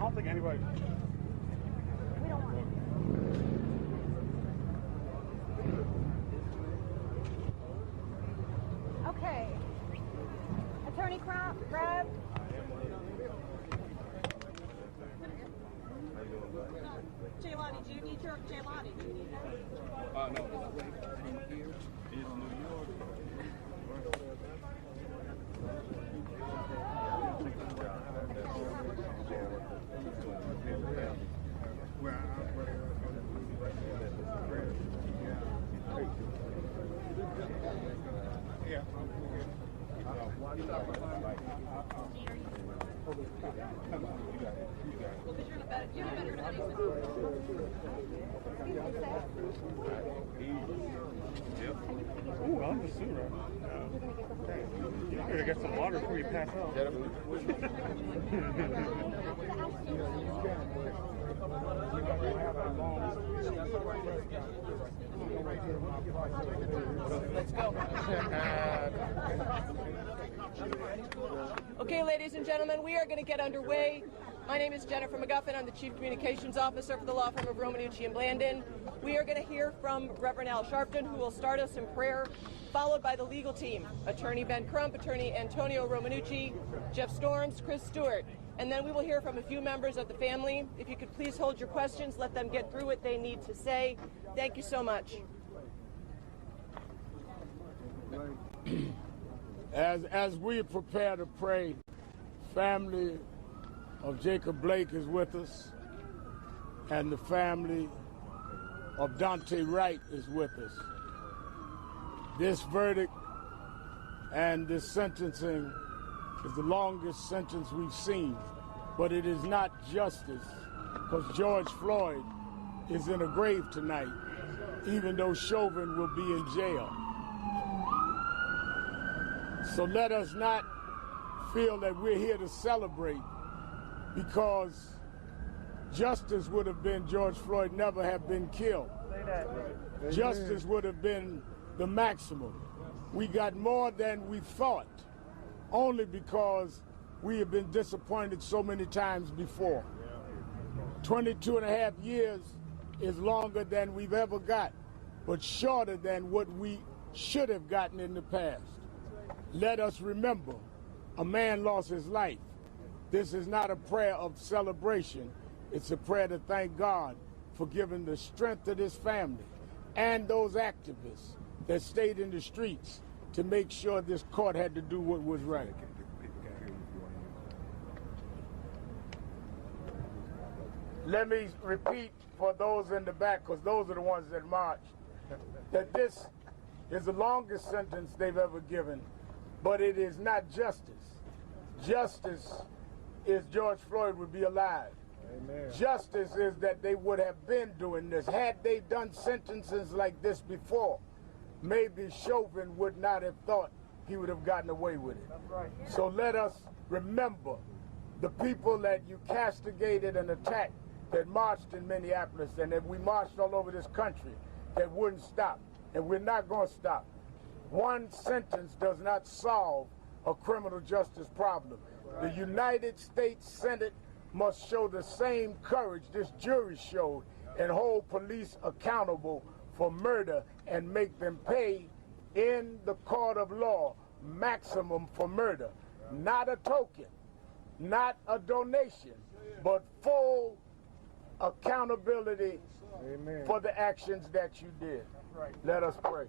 don't think anybody. We don't want it. Okay. Attorney Crab. Jaylani, do you need your Jaylani? Do you need that? No. Here is New York. Ooh, I'm the sewer. You better get some water before you pass out. Let's go. Okay, ladies and gentlemen, we are going to get underway. My name is Jennifer McGuffin. I'm the Chief Communications Officer for the law firm of Romanucci and Blandon. We are going to hear from Reverend Al Sharpton, who will start us in prayer, followed by the legal team, Attorney Ben Crump, Attorney Antonio Romanucci, Jeff Storms, Chris Stewart. And then we will hear from a few members of the family. If you could please hold your questions, let them get through what they need to say. Thank you so much. As we prepare to pray, family of Jacob Blake is with us, and the family of Dante Wright is with us. This verdict and this sentencing is the longest sentence we've seen, but it is not justice, because George Floyd is in a grave tonight, even though Chauvin will be in jail. So let us not feel that we're here to celebrate, because justice would have been George Floyd never have been killed. Justice would have been the maximum. We got more than we thought, only because we have been disappointed so many times before. 22 and a half years is longer than we've ever got, but shorter than what we should have gotten in the past. Let us remember, a man lost his life. This is not a prayer of celebration. It's a prayer to thank God for giving the strength to this family and those activists that stayed in the streets to make sure this court had to do what was right. Let me repeat for those in the back, because those are the ones that marched, that this is the longest sentence they've ever given, but it is not justice. Justice is George Floyd would be alive. Amen. Justice is that they would have been doing this. Had they done sentences like this before, maybe Chauvin would not have thought he would have gotten away with it. That's right. So let us remember the people that you castigated and attacked, that marched in Minneapolis and that we marched all over this country, that wouldn't stop. And we're not going to stop. One sentence does not solve a criminal justice problem. The United States Senate must show the same courage this jury showed and hold police accountable for murder and make them pay in the court of law maximum for murder. Not a token, not a donation, but full accountability. Amen. For the actions that you did. Right. Let us pray. Amen.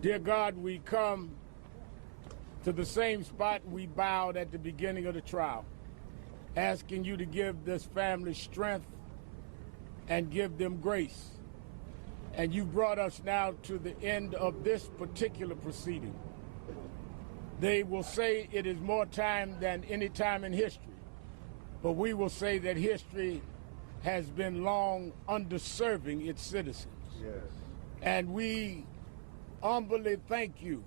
Dear God, we come to the same spot we bowed at the beginning of the trial, asking you to give this family strength and give them grace. And you brought us now to the end of this particular proceeding. They will say it is more time than any time in history, but we will say that history has been long underserving its citizens. Yes. And we humbly thank you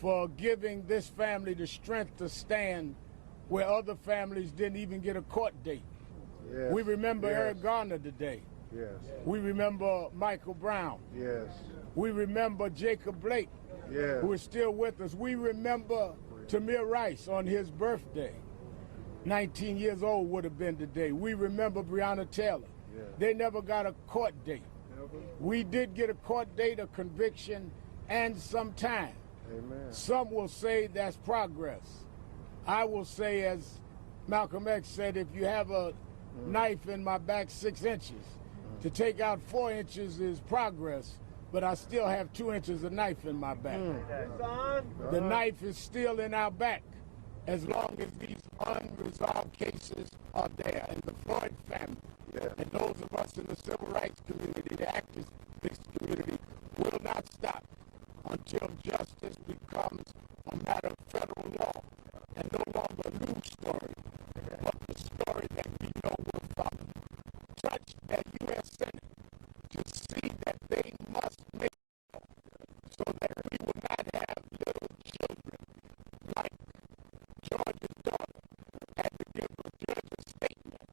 for giving this family the strength to stand where other families didn't even get a court date. Yes. We remember Eric Garner today. Yes. We remember Michael Brown. Yes. We remember Jacob Blake, Yes. who is still with us. We remember Tamir Rice on his birthday. 19 years old would have been today. We remember Breonna Taylor. Yes. They never got a court date. We did get a court date, a conviction, and some time. Amen. Some will say that's progress. I will say, as Malcolm X said, if you have a knife in my back 6 inches, to take out 4 inches is progress, but I still have 2 inches of knife in my back. The knife is still in our back as long as these unresolved cases are there. And the Floyd family, and those of us in the civil rights community, the activist community, will not stop until justice becomes a matter of federal law and no longer a news story, but the story that we know will follow. Touch that U.S. Senate to see that they must make it so that we will not have little children like George's daughter had to give a judge a statement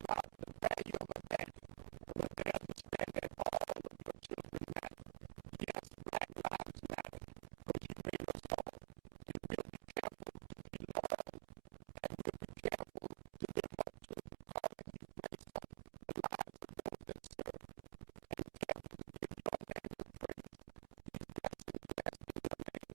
about the value of a daddy, but they understand that all of your children matter. Yes, Black lives matter because you made us all. And we'll be careful to be loyal, and we'll be careful to live up to the calling you placed on the lives of those that serve, and careful to give your name the praise. These blessings blessed in your name.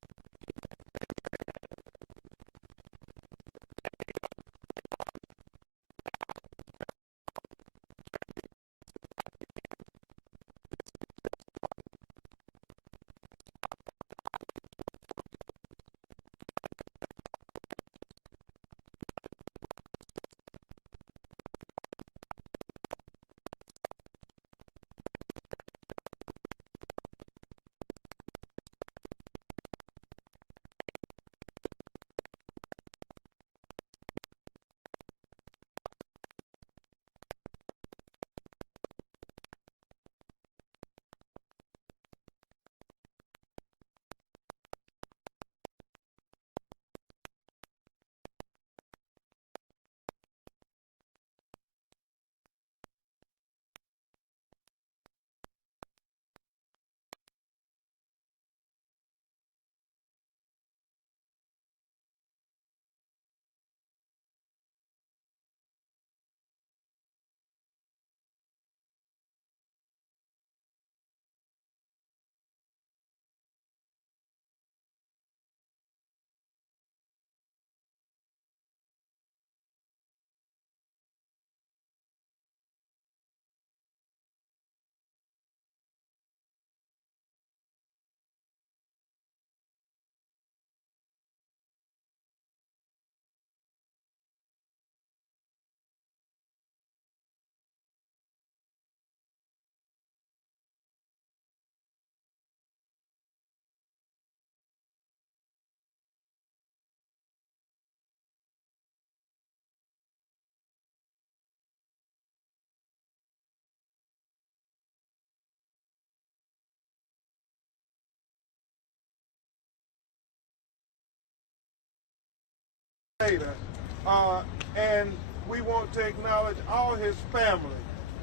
And we want to acknowledge all his family.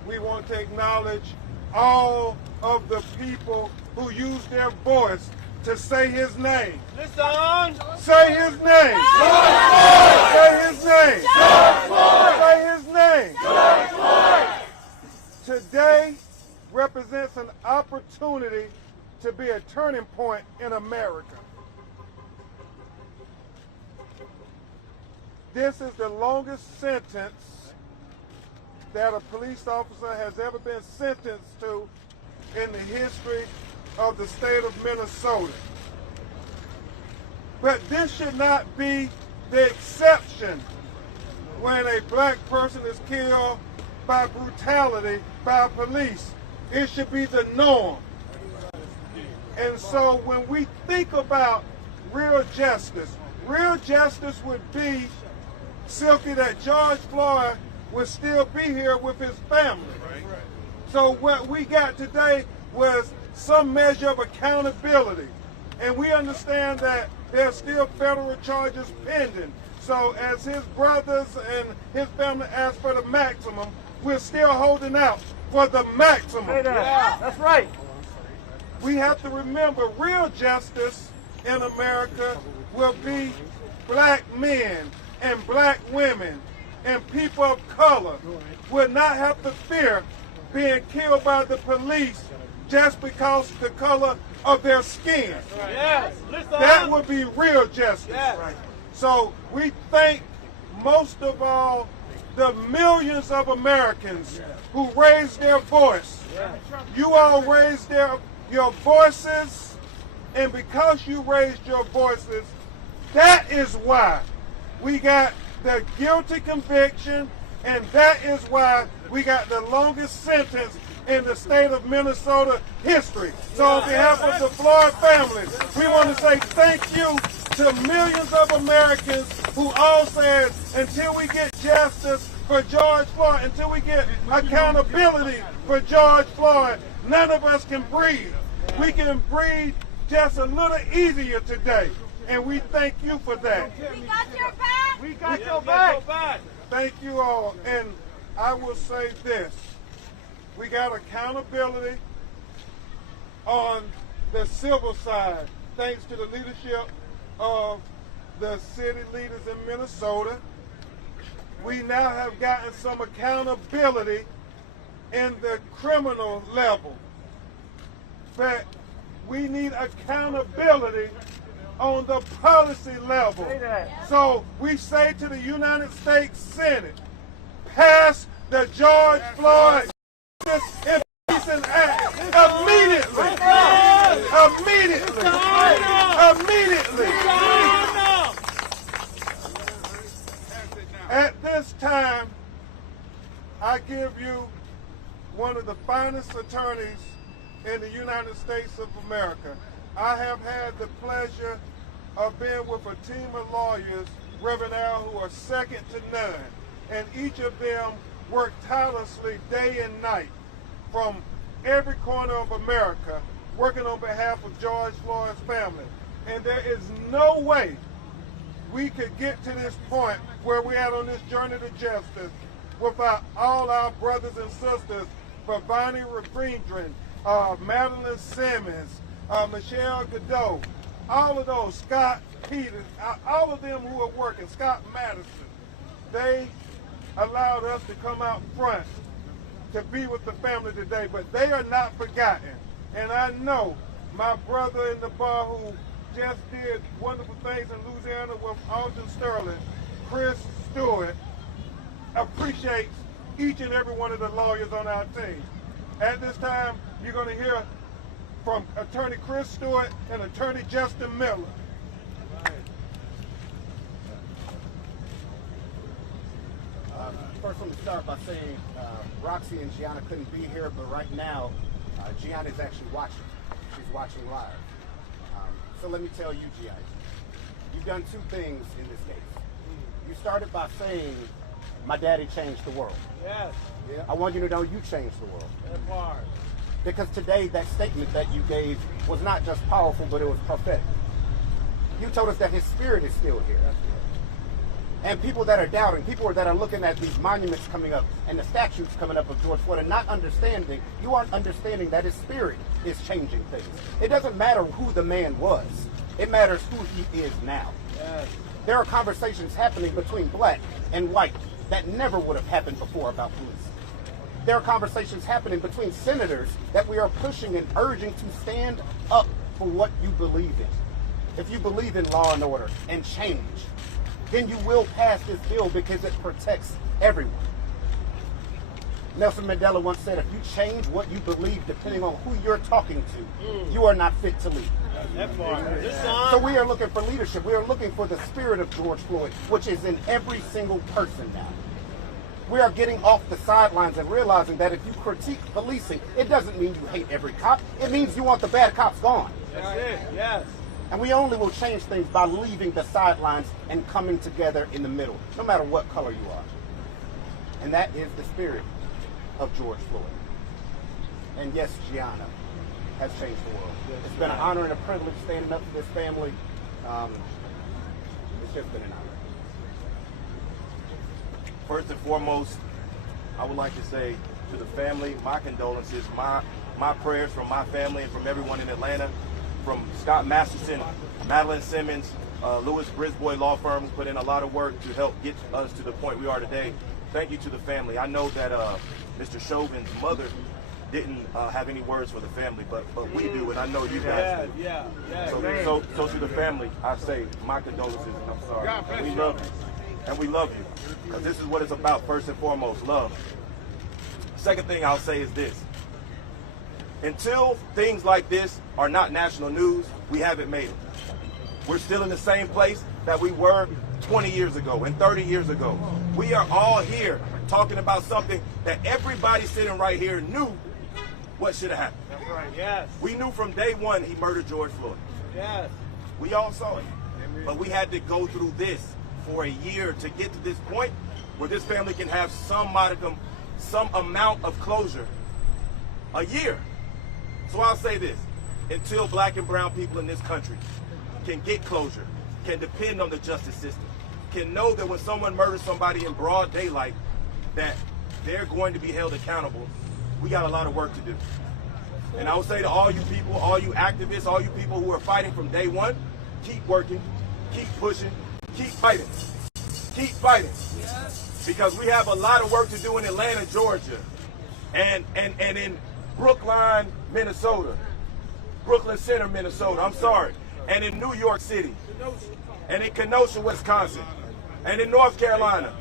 We want to acknowledge all of the people who use their voice to say his name. Listen! Say his name! Say his name! Say his name! Today represents an opportunity to be a turning point in America. This is the longest sentence that a police officer has ever been sentenced to in the history of the state of Minnesota. But this should not be the exception when a black person is killed by brutality by police. It should be the norm. And so when we think about real justice would be simply that George Floyd would still be here with his family. So what we got today was some measure of accountability. And we understand that there's still federal charges pending. So as his brothers and his family ask for the maximum, we're still holding out for the maximum. Say that. Yeah. That's right. We have to remember real justice in America will be black men and black women and people of color will not have to fear being killed by the police just because the color of their skin. Yes. That would be real justice. Yes. So we thank most of all the millions of Americans who raised their voice. You all raised your voices, and because you raised your voices, that is why we got the guilty conviction, and that is why we got the longest sentence in the state of Minnesota history. So on behalf of the Floyd family, we want to say thank you to millions of Americans who all said, until we get justice for George Floyd, until we get accountability for George Floyd, none of us can breathe. We can breathe just a little easier today, and we thank you for that. We got your back. We got your back. Thank you all, and I will say this. We got accountability on the civil side, thanks to the leadership of the city leaders in Minnesota. We now have gotten some accountability in the criminal level. But we need accountability on the policy level. So we say to the United States Senate, pass the George Floyd Impeachment Act immediately. Immediately. At this time, I give you one of the finest attorneys in the United States of America. I have had the pleasure of being with a team of lawyers, Reverend Al, who are second to none. And each of them work tirelessly day and night from every corner of America, working on behalf of George Floyd's family. And there is no way we could get to this point where we're at on this journey to justice without all our brothers and sisters, Bhavani Ravindran, Madeline Simmons, Michelle Godot, all of those, Scott Peters, all of them who are working, Scott Madison, they allowed us to come out front to be with the family today, but they are not forgotten. And I know my brother in the bar who just did wonderful things in Louisiana with Alton Sterling, Chris Stewart, appreciates each and every one of the lawyers on our team. At this time, you're going to hear from Attorney Chris Stewart and Attorney Justin Miller. First, let me start by saying Roxy and Gianna couldn't be here, but right now, Gianna is actually watching. She's watching live. So let me tell you, Gianna, you've done two things in this case. You started by saying, my daddy changed the world. Yes. Yeah. I want you to know you changed the world. That part. Because today, that statement that you gave was not just powerful, but it was prophetic. You told us that his spirit is still here. And people that are doubting, people that are looking at these monuments coming up and the statues coming up of George Floyd and not understanding, you aren't understanding that his spirit is changing things. It doesn't matter who the man was. It matters who he is now. Yes. There are conversations happening between black and white that never would have happened before about police. There are conversations happening between senators that we are pushing and urging to stand up for what you believe in. If you believe in law and order and change, then you will pass this bill because it protects everyone. Nelson Mandela once said, if you change what you believe depending on who you're talking to, you are not fit to lead. So we are looking for leadership. We are looking for the spirit of George Floyd, which is in every single person now. We are getting off the sidelines and realizing that if you critique policing, it doesn't mean you hate every cop. It means you want the bad cops gone. That's it. Yes. And we only will change things by leaving the sidelines and coming together in the middle, no matter what color you are. And that is the spirit of George Floyd. And yes, Gianna has changed the world. It's been an honor and a privilege standing up for this family. It's just been an honor. First and foremost, I would like to say to the family, my condolences, my prayers from my family and from everyone in Atlanta, from Scott Masterson, Madeline Simmons, Lewis Brisbois Law Firm put in a lot of work to help get us to the point we are today. Thank you to the family. I know that Mr. Chauvin's mother didn't have any words for the family, but we do, and I know you guys do. So to the family, I say my condolences. I'm sorry. And we love you, and we love you, because this is what it's about first and foremost: love. Second thing I'll say is this: until things like this are not national news, we haven't made it. We're still in the same place that we were 20 years ago and 30 years ago. We are all here talking about something that everybody sitting right here knew what should have happened. That's right. Yes. We knew from day one he murdered George Floyd. Yes. We all saw it. But we had to go through this for a year to get to this point where this family can have some modicum, some amount of closure. A year. So I'll say this: until black and brown people in this country can get closure, can depend on the justice system, can know that when someone murders somebody in broad daylight, that they're going to be held accountable, we got a lot of work to do. And I will say to all you people, all you activists, all you people who are fighting from day one, keep working, keep pushing, keep fighting. Keep fighting. Because we have a lot of work to do in Atlanta, Georgia, and in Brookline, Minnesota, Brooklyn Center, Minnesota, I'm sorry, and in New York City, and in Kenosha, Wisconsin, and in North Carolina,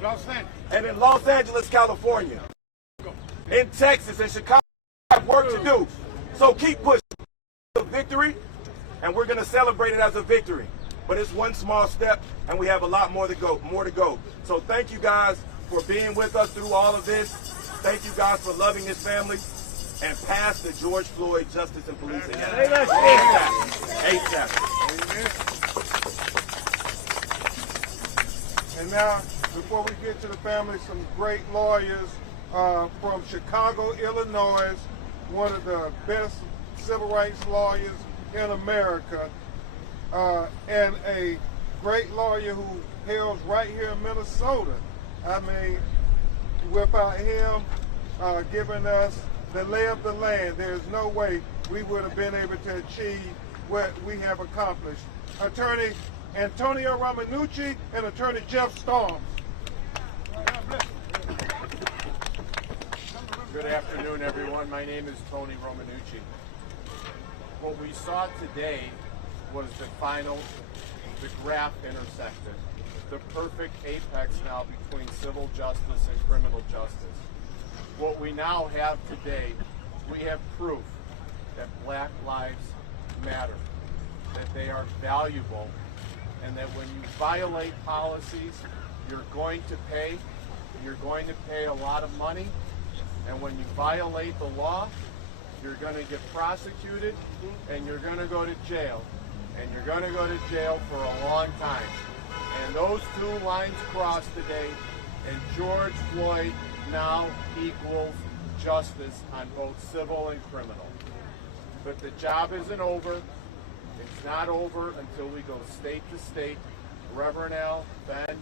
and in Los Angeles, California, in Texas and Chicago. We have work to do. So keep pushing the victory, and we're going to celebrate it as a victory. But it's one small step, and we have a lot more to go. So thank you guys for being with us through all of this. Thank you guys for loving this family. And pass the George Floyd Justice and Policing Act. ASAP. And now, before we get to the family, some great lawyers from Chicago, Illinois, one of the best civil rights lawyers in America, and a great lawyer who hails right here in Minnesota. I mean, without him giving us the lay of the land, there's no way we would have been able to achieve what we have accomplished. Attorney Antonio Romanucci and Attorney Jeff Storms. Good afternoon, everyone. My name is Tony Romanucci. What we saw today was the graph intersected, the perfect apex now between civil justice and criminal justice. What we now have today, we have proof that black lives matter, that they are valuable, and that when you violate policies, you're going to pay. You're going to pay a lot of money, and when you violate the law, you're going to get prosecuted, and you're going to go to jail, and you're going to go to jail for a long time. And those two lines cross today, and George Floyd now equals justice on both civil and criminal. But the job isn't over. It's not over until we go state to state. Reverend Al, Ben,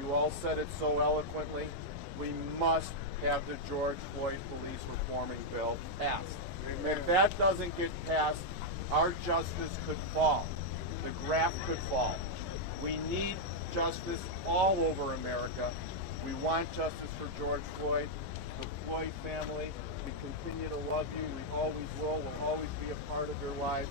you all said it so eloquently. We must have the George Floyd Police Reforming Bill passed. If that doesn't get passed, our justice could fall. The graph could fall. We need justice all over America. We want justice for George Floyd, the Floyd family. We continue to love you. We always will. We'll always be a part of your lives.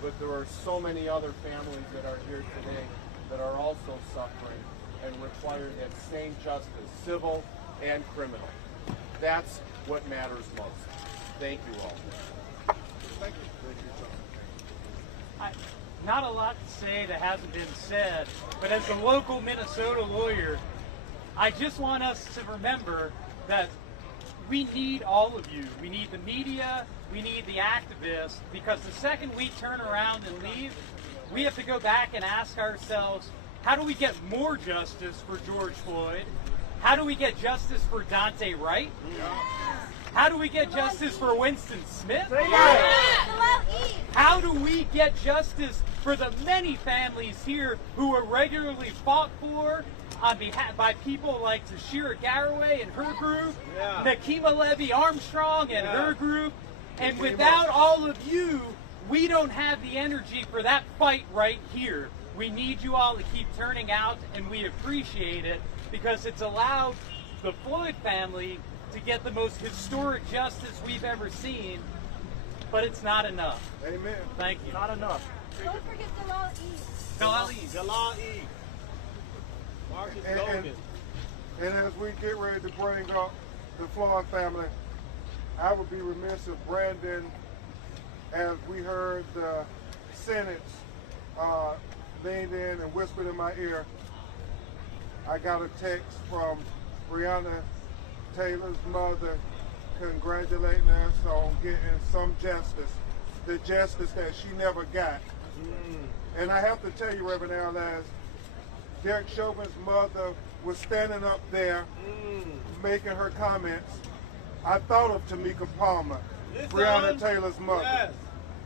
But there are so many other families that are here today that are also suffering and require that same justice, civil and criminal. That's what matters most. Thank you all. Thank you. Not a lot to say that hasn't been said, but as a local Minnesota lawyer, I just want us to remember that we need all of you. We need the media, we need the activists, because the second we turn around and leave, we have to go back and ask ourselves, how do we get more justice for George Floyd? How do we get justice for Dante Wright? How do we get justice for Winston Smith? How do we get justice for the many families here who are regularly fought for, on behalf by people like Tashira Garraway and her group, Nakima Levy Armstrong and her group, and without all of you, we don't have the energy for that fight right here. We need you all to keep turning out, and we appreciate it because it's allowed the Floyd family to get the most historic justice we've ever seen, but it's not enough. Amen. Thank you. Not enough. Don't forget Jalal Eid. Jalal Eid. Marcus Logan. And as we get ready to bring up the Floyd family, I would be remiss if Brandon, as we heard the sentence, leaned in and whispered in my ear. I got a text from Breonna Taylor's mother congratulating us on getting some justice, the justice that she never got. And I have to tell you, Reverend Al, as Derek Chauvin's mother was standing up there making her comments, I thought of Tamika Palmer, Breonna Taylor's mother. Yes.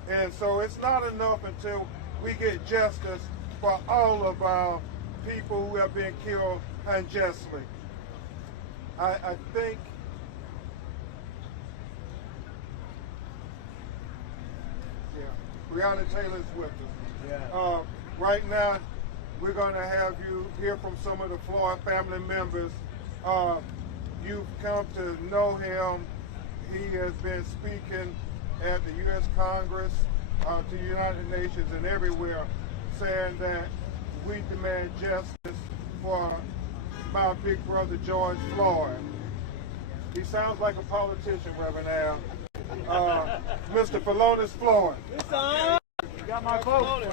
And so it's not enough until we get justice for all of our people who have been killed unjustly. I think Breonna Taylor's with us. Right now, we're going to have you hear from some of the Floyd family members. You've come to know him. He has been speaking at the U.S. Congress, to the United Nations and everywhere, saying that we demand justice for my big brother George Floyd. He sounds like a politician, Reverend Al. Mr. Felonious Floyd. You got my vote.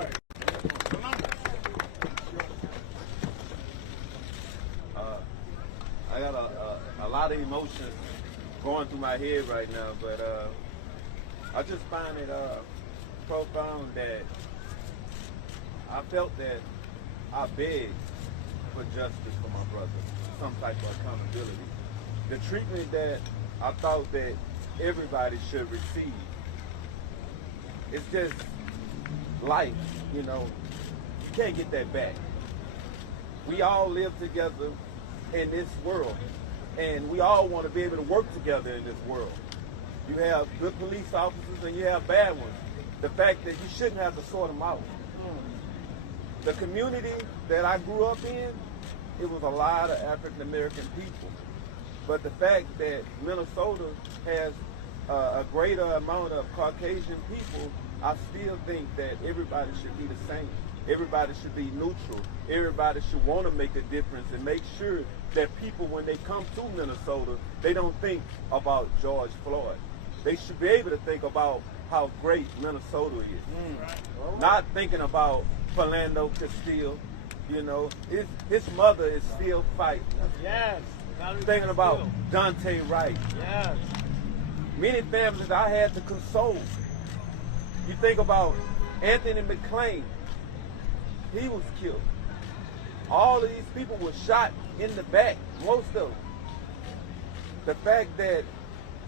I got a lot of emotions going through my head right now, but I just find it profound that I felt that I begged for justice for my brother, some type of accountability. The treatment that I thought that everybody should receive, it's just life, you know. You can't get that back. We all live together in this world, and we all want to be able to work together in this world. You have good police officers and you have bad ones. The fact that you shouldn't have to sort them out. The community that I grew up in, it was a lot of African American people. But the fact that Minnesota has a greater amount of Caucasian people, I still think that everybody should be the same. Everybody should be neutral. Everybody should want to make a difference and make sure that people, when they come to Minnesota, they don't think about George Floyd. They should be able to think about how great Minnesota is. Not thinking about Philando Castile, you know. His mother is still fighting. Yes. Thinking about Dante Wright. Yes. Many families I had to console. You think about Anthony McClain. He was killed. All of these people were shot in the back, most of them. The fact that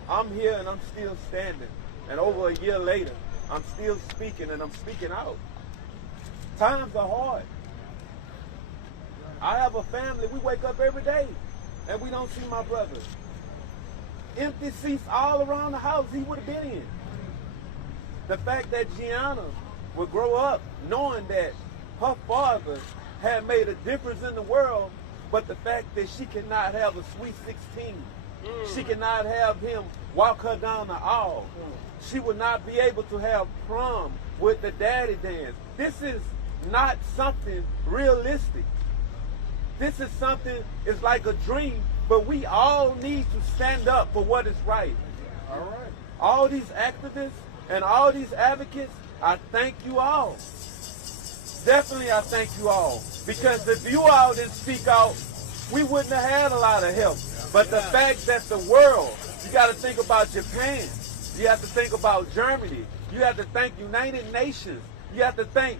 I'm here and I'm still standing, and over a year later, I'm still speaking and I'm speaking out. Times are hard. I have a family, we wake up every day and we don't see my brother. Empty seats all around the house he would have been in. The fact that Gianna would grow up knowing that her father had made a difference in the world, but the fact that she cannot have a sweet 16. She cannot have him walk her down the aisle. She would not be able to have prom with the daddy dance. This is not something realistic. This is something, it's like a dream, but we all need to stand up for what is right. All right. All these activists and all these advocates, I thank you all. Definitely I thank you all. Because if you all didn't speak out, we wouldn't have had a lot of help. But the fact that the world, you got to think about Japan. You have to think about Germany. You have to thank United Nations. You have to thank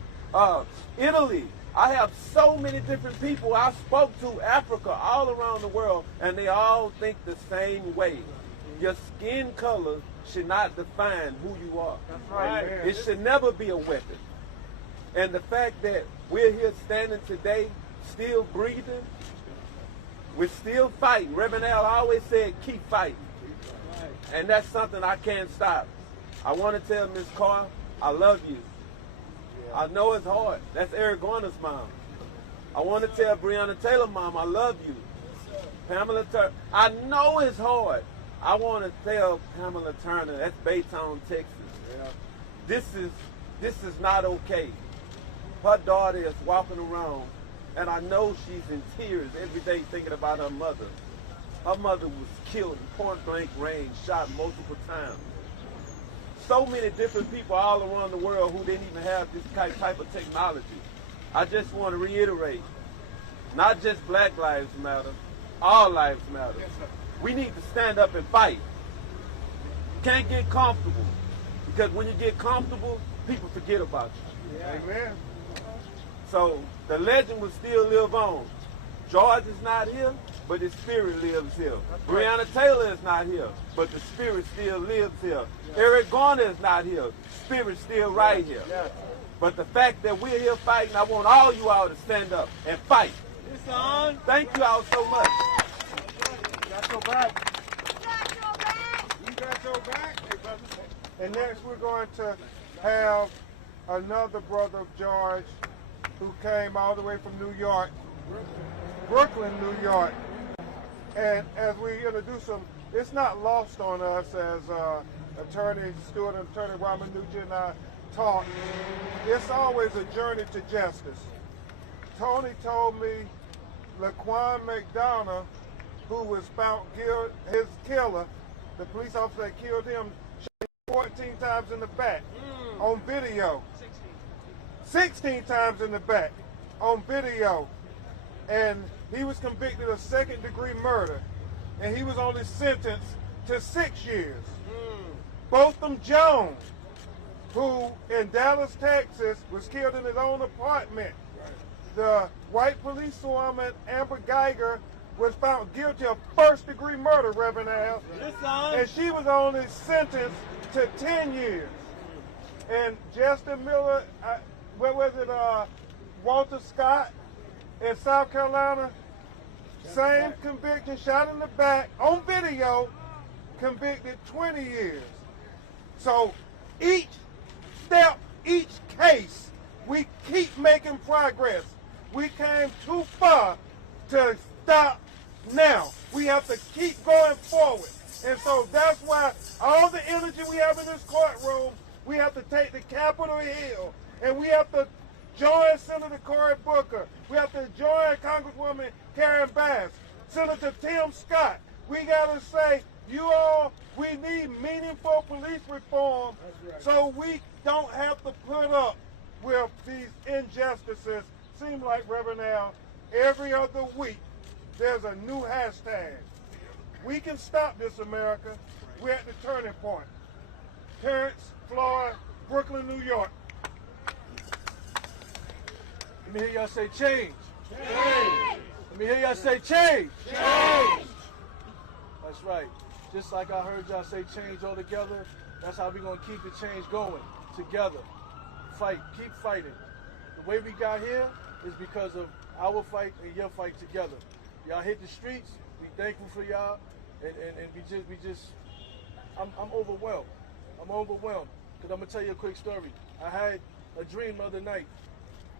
Italy. I have so many different people I spoke to, Africa, all around the world, and they all think the same way. Your skin color should not define who you are. That's right. It should never be a weapon. And the fact that we're here standing today, still breathing, We're still fighting. Reverend Al always said, keep fighting. And that's something I can't stop. I want to tell Miss Carr, I love you. I know it's hard. That's Eric Garner's mom. I want to tell Breonna Taylor, Mom, I love you. Pamela Turner, I know it's hard. I want to tell Pamela Turner, that's Baytown, Texas. This is not okay. Her daughter is walking around, and I know she's in tears every day thinking about her mother. Her mother was killed in point-blank range, shot multiple times. So many different people all around the world who didn't even have this type of technology. I just want to reiterate, not just Black Lives Matter, all lives matter. We need to stand up and fight. Can't get comfortable, because when you get comfortable, people forget about you. Amen. So the legend will still live on. George is not here, but his spirit lives here. Breonna Taylor is not here, but the spirit still lives here. Eric Garner is not here. Spirit's still right here. But the fact that we're here fighting, I want all you all to stand up and fight. It's on. Thank you all so much. You got your back. You got your back. Hey, brother. And next we're going to have another brother of George who came all the way from New York, Brooklyn, New York. And as we introduce him, it's not lost on us as Attorney Stewart and Attorney Ramanujan and I talk. It's always a journey to justice. Tony told me Laquan McDonough, who was found guilty, his killer, the police officer that killed him, shot 14 times in the back on video. 16 times in the back on video. And he was convicted of second-degree murder, and he was only sentenced to 6 years. Botham Jones, who in Dallas, Texas, was killed in his own apartment. The white policewoman, Amber Geiger, was found guilty of first-degree murder, Reverend Al, and she was only sentenced to 10 years. And Justin Miller, what was it, Walter Scott in South Carolina, same conviction, shot in the back, on video, convicted 20 years. So each step, each case, we keep making progress. We came too far to stop now. We have to keep going forward. And so that's why all the energy we have in this courtroom, we have to take to Capitol Hill, and we have to join Senator Cory Booker. We have to join Congresswoman Karen Bass, Senator Tim Scott. We got to say, you all, we need meaningful police reform so we don't have to put up with these injustices. Seems like, Reverend Al, every other week there's a new hashtag. We can stop this, America. We're at the turning point. Terrence, Floyd, Brooklyn, New York. Let me hear y'all say change. Change. Let me hear y'all say change. Change. That's right. Just like I heard y'all say change all together, that's how we're going to keep the change going together. Fight. Keep fighting. The way we got here is because of our fight and your fight together. Y'all hit the streets. We thankful for y'all, and I'm overwhelmed. I'm overwhelmed because I'm gonna tell you a quick story. I had a dream the other night.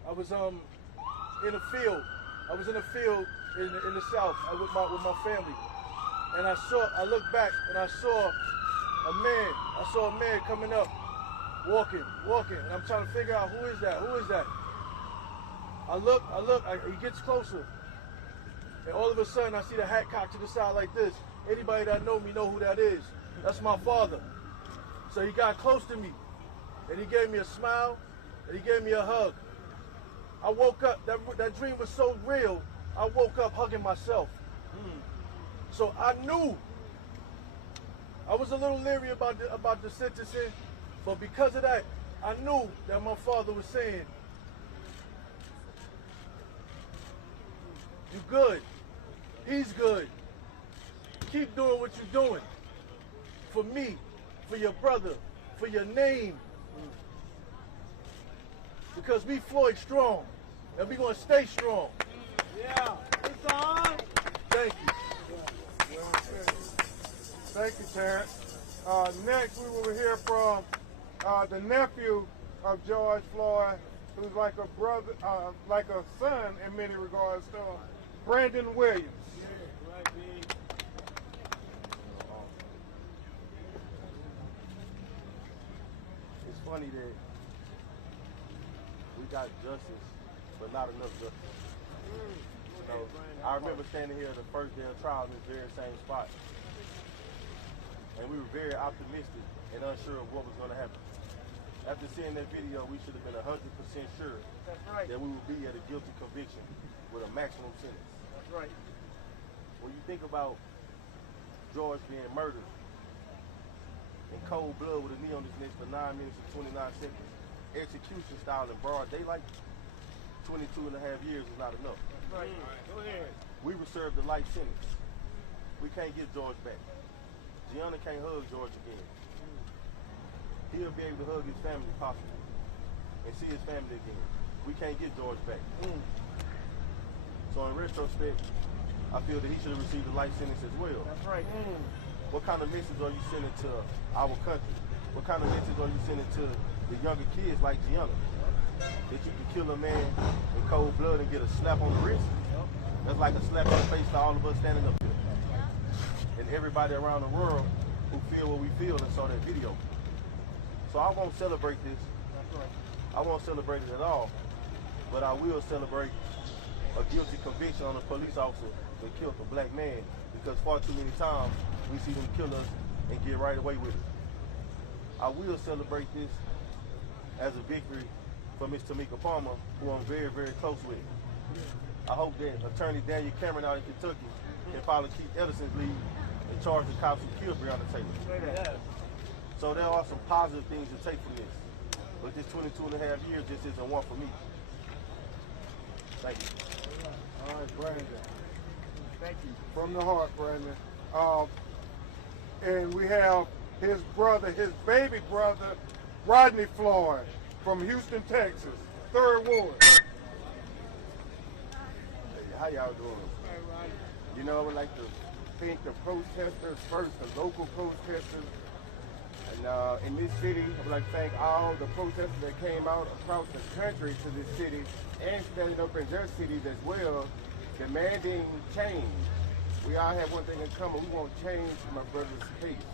I was in a field. I was in a field in the south with my family, and I looked back and I saw a man coming up, walking, and I'm trying to figure out who is that. I look, he gets closer, and all of a sudden I see the hat cocked to the side like this. Anybody that know me know who that is. That's my father. So he got close to me, and he gave me a smile, and he gave me a hug. I woke up, that dream was so real, I woke up hugging myself. So I knew, I was a little leery about the sentencing, but because of that, I knew that my father was saying, you good, he's good. Keep doing what you're doing. For me, for your brother, for your name. Because we Floyd strong, and we gonna stay strong. Yeah, it's on. Thank you. Thank you, Terrence. Next, we will hear from the nephew of George Floyd, who's like a brother, like a son in many regards to him, Brandon Williams. It's funny that we got justice, but not enough justice. You know, I remember standing here the first day of trial in this very same spot, and we were very optimistic and unsure of what was going to happen. After seeing that video, we should have been 100% sure that we would be at a guilty conviction with a maximum sentence. That's right. When you think about George being murdered in cold blood with a knee on his neck for 9 minutes and 29 seconds, execution style in broad daylight, 22 and a half years is not enough. Right. Go ahead. We were served a life sentence. We can't get George back. Gianna can't hug George again. He'll be able to hug his family possibly and see his family again. We can't get George back. So in retrospect, I feel that he should have received a life sentence as well. That's right. What kind of message are you sending to our country? What kind of message are you sending to the younger kids like Gianna? That you can kill a man in cold blood and get a slap on the wrist? That's like a slap on the face to all of us standing up here. And everybody around the world who feel what we feel and saw that video. So I won't celebrate this. I won't celebrate it at all. But I will celebrate a guilty conviction on a police officer that killed a black man, because far too many times we see them kill us and get right away with it. I will celebrate this as a victory for Ms. Tamika Palmer, who I'm very, very close with. I hope that Attorney Daniel Cameron out in Kentucky can follow Keith Ellison's lead and charge the cops who killed Breonna Taylor. So there are some positive things to take from this. But this 22 and a half years just isn't one for me. Thank you. All right, Brandon. Thank you. From the heart, Brandon. And we have his brother, his baby brother, Rodney Floyd, from Houston, Texas, 3rd Ward. Hey, how y'all doing? Hey, Rodney. You know, I would like to thank the protesters first, the local protesters. And in this city, I would like to thank all the protesters that came out across the country to this city and standing up in their cities as well, demanding change. We all have one thing in common. We want change for my brother's case.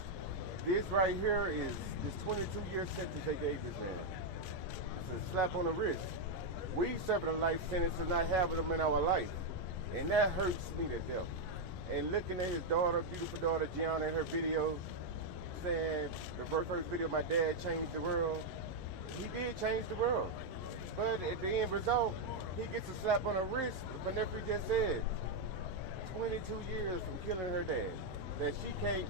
This right here is this 22-year sentence they gave this man. It's a slap on the wrist. We serving a life sentence and not having them in our life. And that hurts me to death. And looking at his daughter, beautiful daughter, Gianna, in her videos, saying the very first video, my dad changed the world. He did change the world. But at the end result, he gets a slap on the wrist. But nephew just said, 22 years from killing her dad, that she can't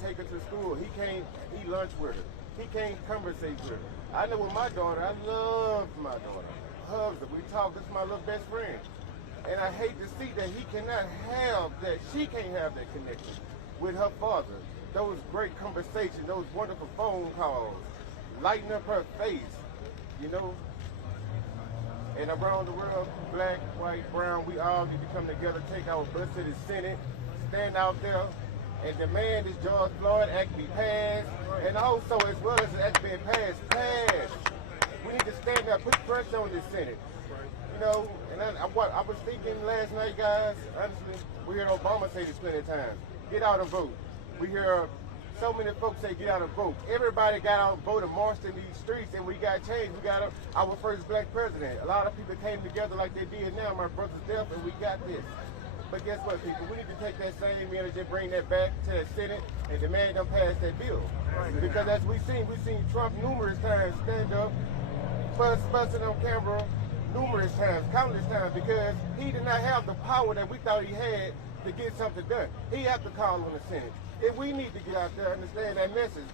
take her to school. He can't eat lunch with her. He can't conversate with her. I know with my daughter, I love my daughter. Hugs her. We talk. This is my little best friend. And I hate to see that he cannot have that, she can't have that connection with her father. Those great conversations, those wonderful phone calls, lighting up her face, you know. And around the world, black, white, brown, we all need to come together, take our bus to the Senate, stand out there, and demand this George Floyd Act be passed, and also, as well as the act being passed. We need to stand up, put pressure on this Senate. You know, and I was thinking last night, guys, honestly, we heard Obama say this plenty of times, get out and vote. We hear so many folks say get out and vote. Everybody got out and voted, marched in these streets, and we got change. We got our first black president. A lot of people came together like they did now, my brother's death, and we got this. But guess what, people? We need to take that same energy, bring that back to the Senate, and demand them pass that bill. Because as we've seen Trump numerous times stand up, fussing on camera numerous times, countless times, because he did not have the power that we thought he had to get something done. He had to call on the Senate. If we need to get out there, understand that message,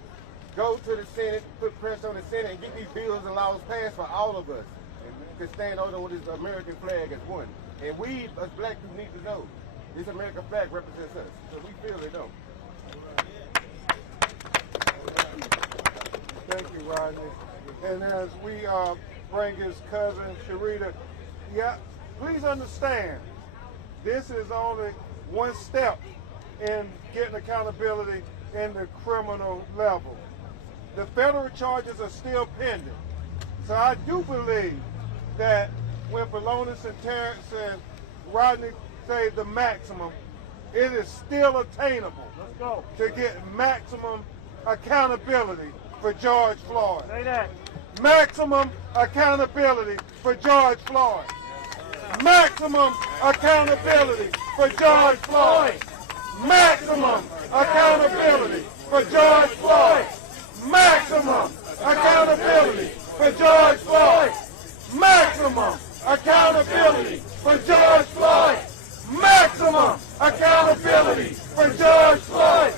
go to the Senate, put pressure on the Senate, and get these bills and laws passed for all of us. To stand on with this American flag as one. And we, as black people, need to know this American flag represents us. So we feel it, though. Thank you, Rodney. And as we bring his cousin, Sharita, yeah, please understand, this is only one step in getting accountability in the criminal level. The federal charges are still pending. So I do believe that when Pelonis and Terrence and Rodney say the maximum, it is still attainable to get maximum accountability for George Floyd. Say that. Maximum accountability for George Floyd. Maximum accountability for George Floyd. Maximum accountability for George Floyd. Maximum accountability for George Floyd. Maximum accountability for George Floyd. Maximum accountability for George Floyd.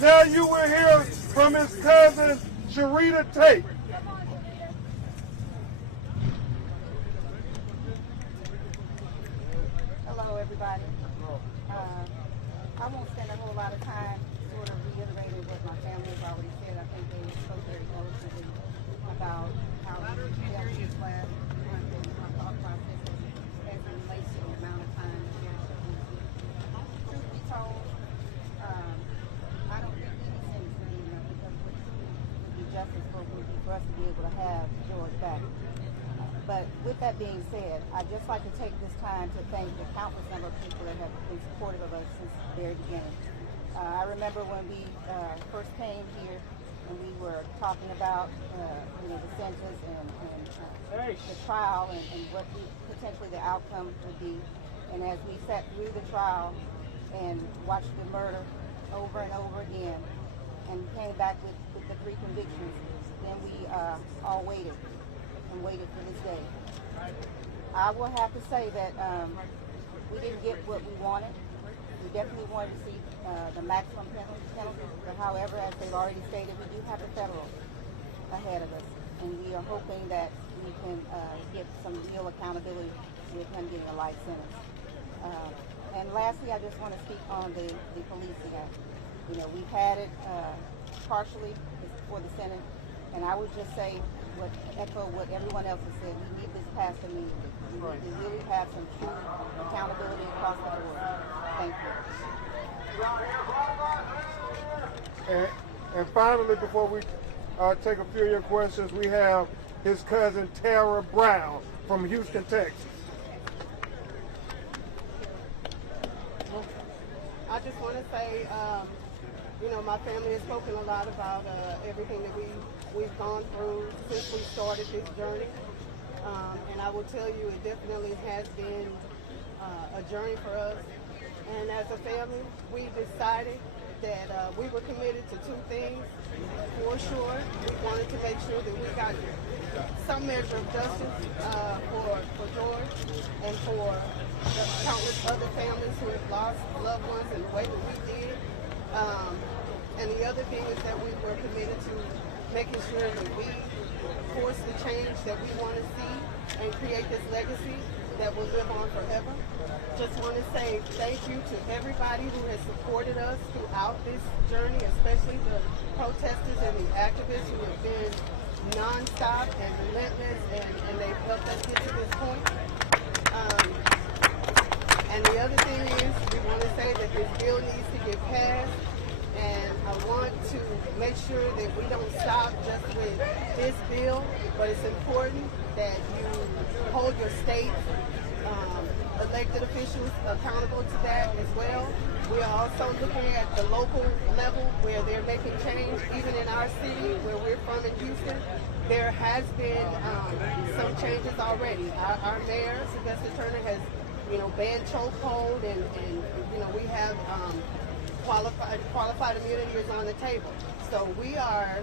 Now you will hear from his cousin, Sharita Tate. Hello, everybody. I won't spend a whole lot of time sort of reiterating what my family has already said. I think they spoke very eloquently about how we dealt with this last month and our thought process as it relates to the amount of time that there should be. Truth be told, I don't think any sin is great enough because what would be justice for would be for us to be able to have George back. But with that being said, I'd just like to take this time to thank the countless number of people that have been supportive of us since the very beginning. I remember when we first came here and we were talking about the sentence and the trial and what potentially the outcome would be. And as we sat through the trial and watched the murder over and over again and came back with the 3 convictions, then we all waited and waited for this day. I will have to say that we didn't get what we wanted. We definitely wanted to see the maximum penalty, but however, as they've already stated, we do have the federal ahead of us, and we are hoping that we can get some real accountability with him getting a life sentence. And lastly, I just want to speak on the policing act. You know, we've had it partially before the Senate, and I would just say, echo what everyone else has said. We need this passed immediately. We really have some true accountability across the board. Thank you. And finally, before we take a few of your questions, we have his cousin Tara Brown from Houston, Texas. I just want to say, my family has spoken a lot about everything that we've gone through since we started this journey. And I will tell you, it definitely has been a journey for us. And as a family, we decided that we were committed to 2 things. For sure, we wanted to make sure that we got some measure of justice for George and for the countless other families who have lost loved ones in the way that we did. And the other thing is that we were committed to making sure that we force the change that we want to see and create this legacy that will live on forever. Just want to say thank you to everybody who has supported us throughout this journey, especially the protesters and the activists who have been nonstop and relentless, and they've helped us get to this point. And the other thing is, we want to say that this bill needs to get passed. And I want to make sure that we don't stop just with this bill, but it's important that you hold your state elected officials accountable to that as well. We are also looking at the local level where they're making change. Even in our city, where we're from in Houston, there has been some changes already. Our mayor, Sylvester Turner, has banned chokehold, and we have qualified immunity is on the table. So we are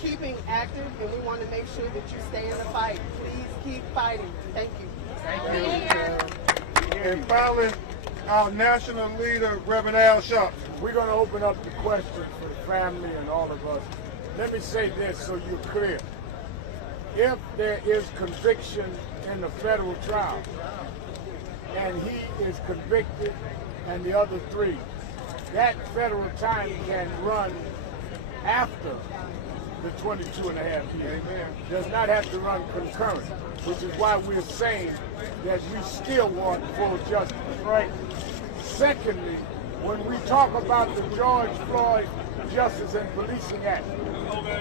keeping active, and we want to make sure that you stay in the fight. Please keep fighting. Thank you. Thank you. And finally, our national leader, Reverend Al Sharpton. We're going to open up the questions for the family and all of us. Let me say this so you're clear. If there is conviction in the federal trial, and he is convicted and the other 3, that federal time can run after the 22 and a half years. Does not have to run concurrent, which is why we're saying that we still want full justice. Right. Secondly, when we talk about the George Floyd Justice and Policing Act,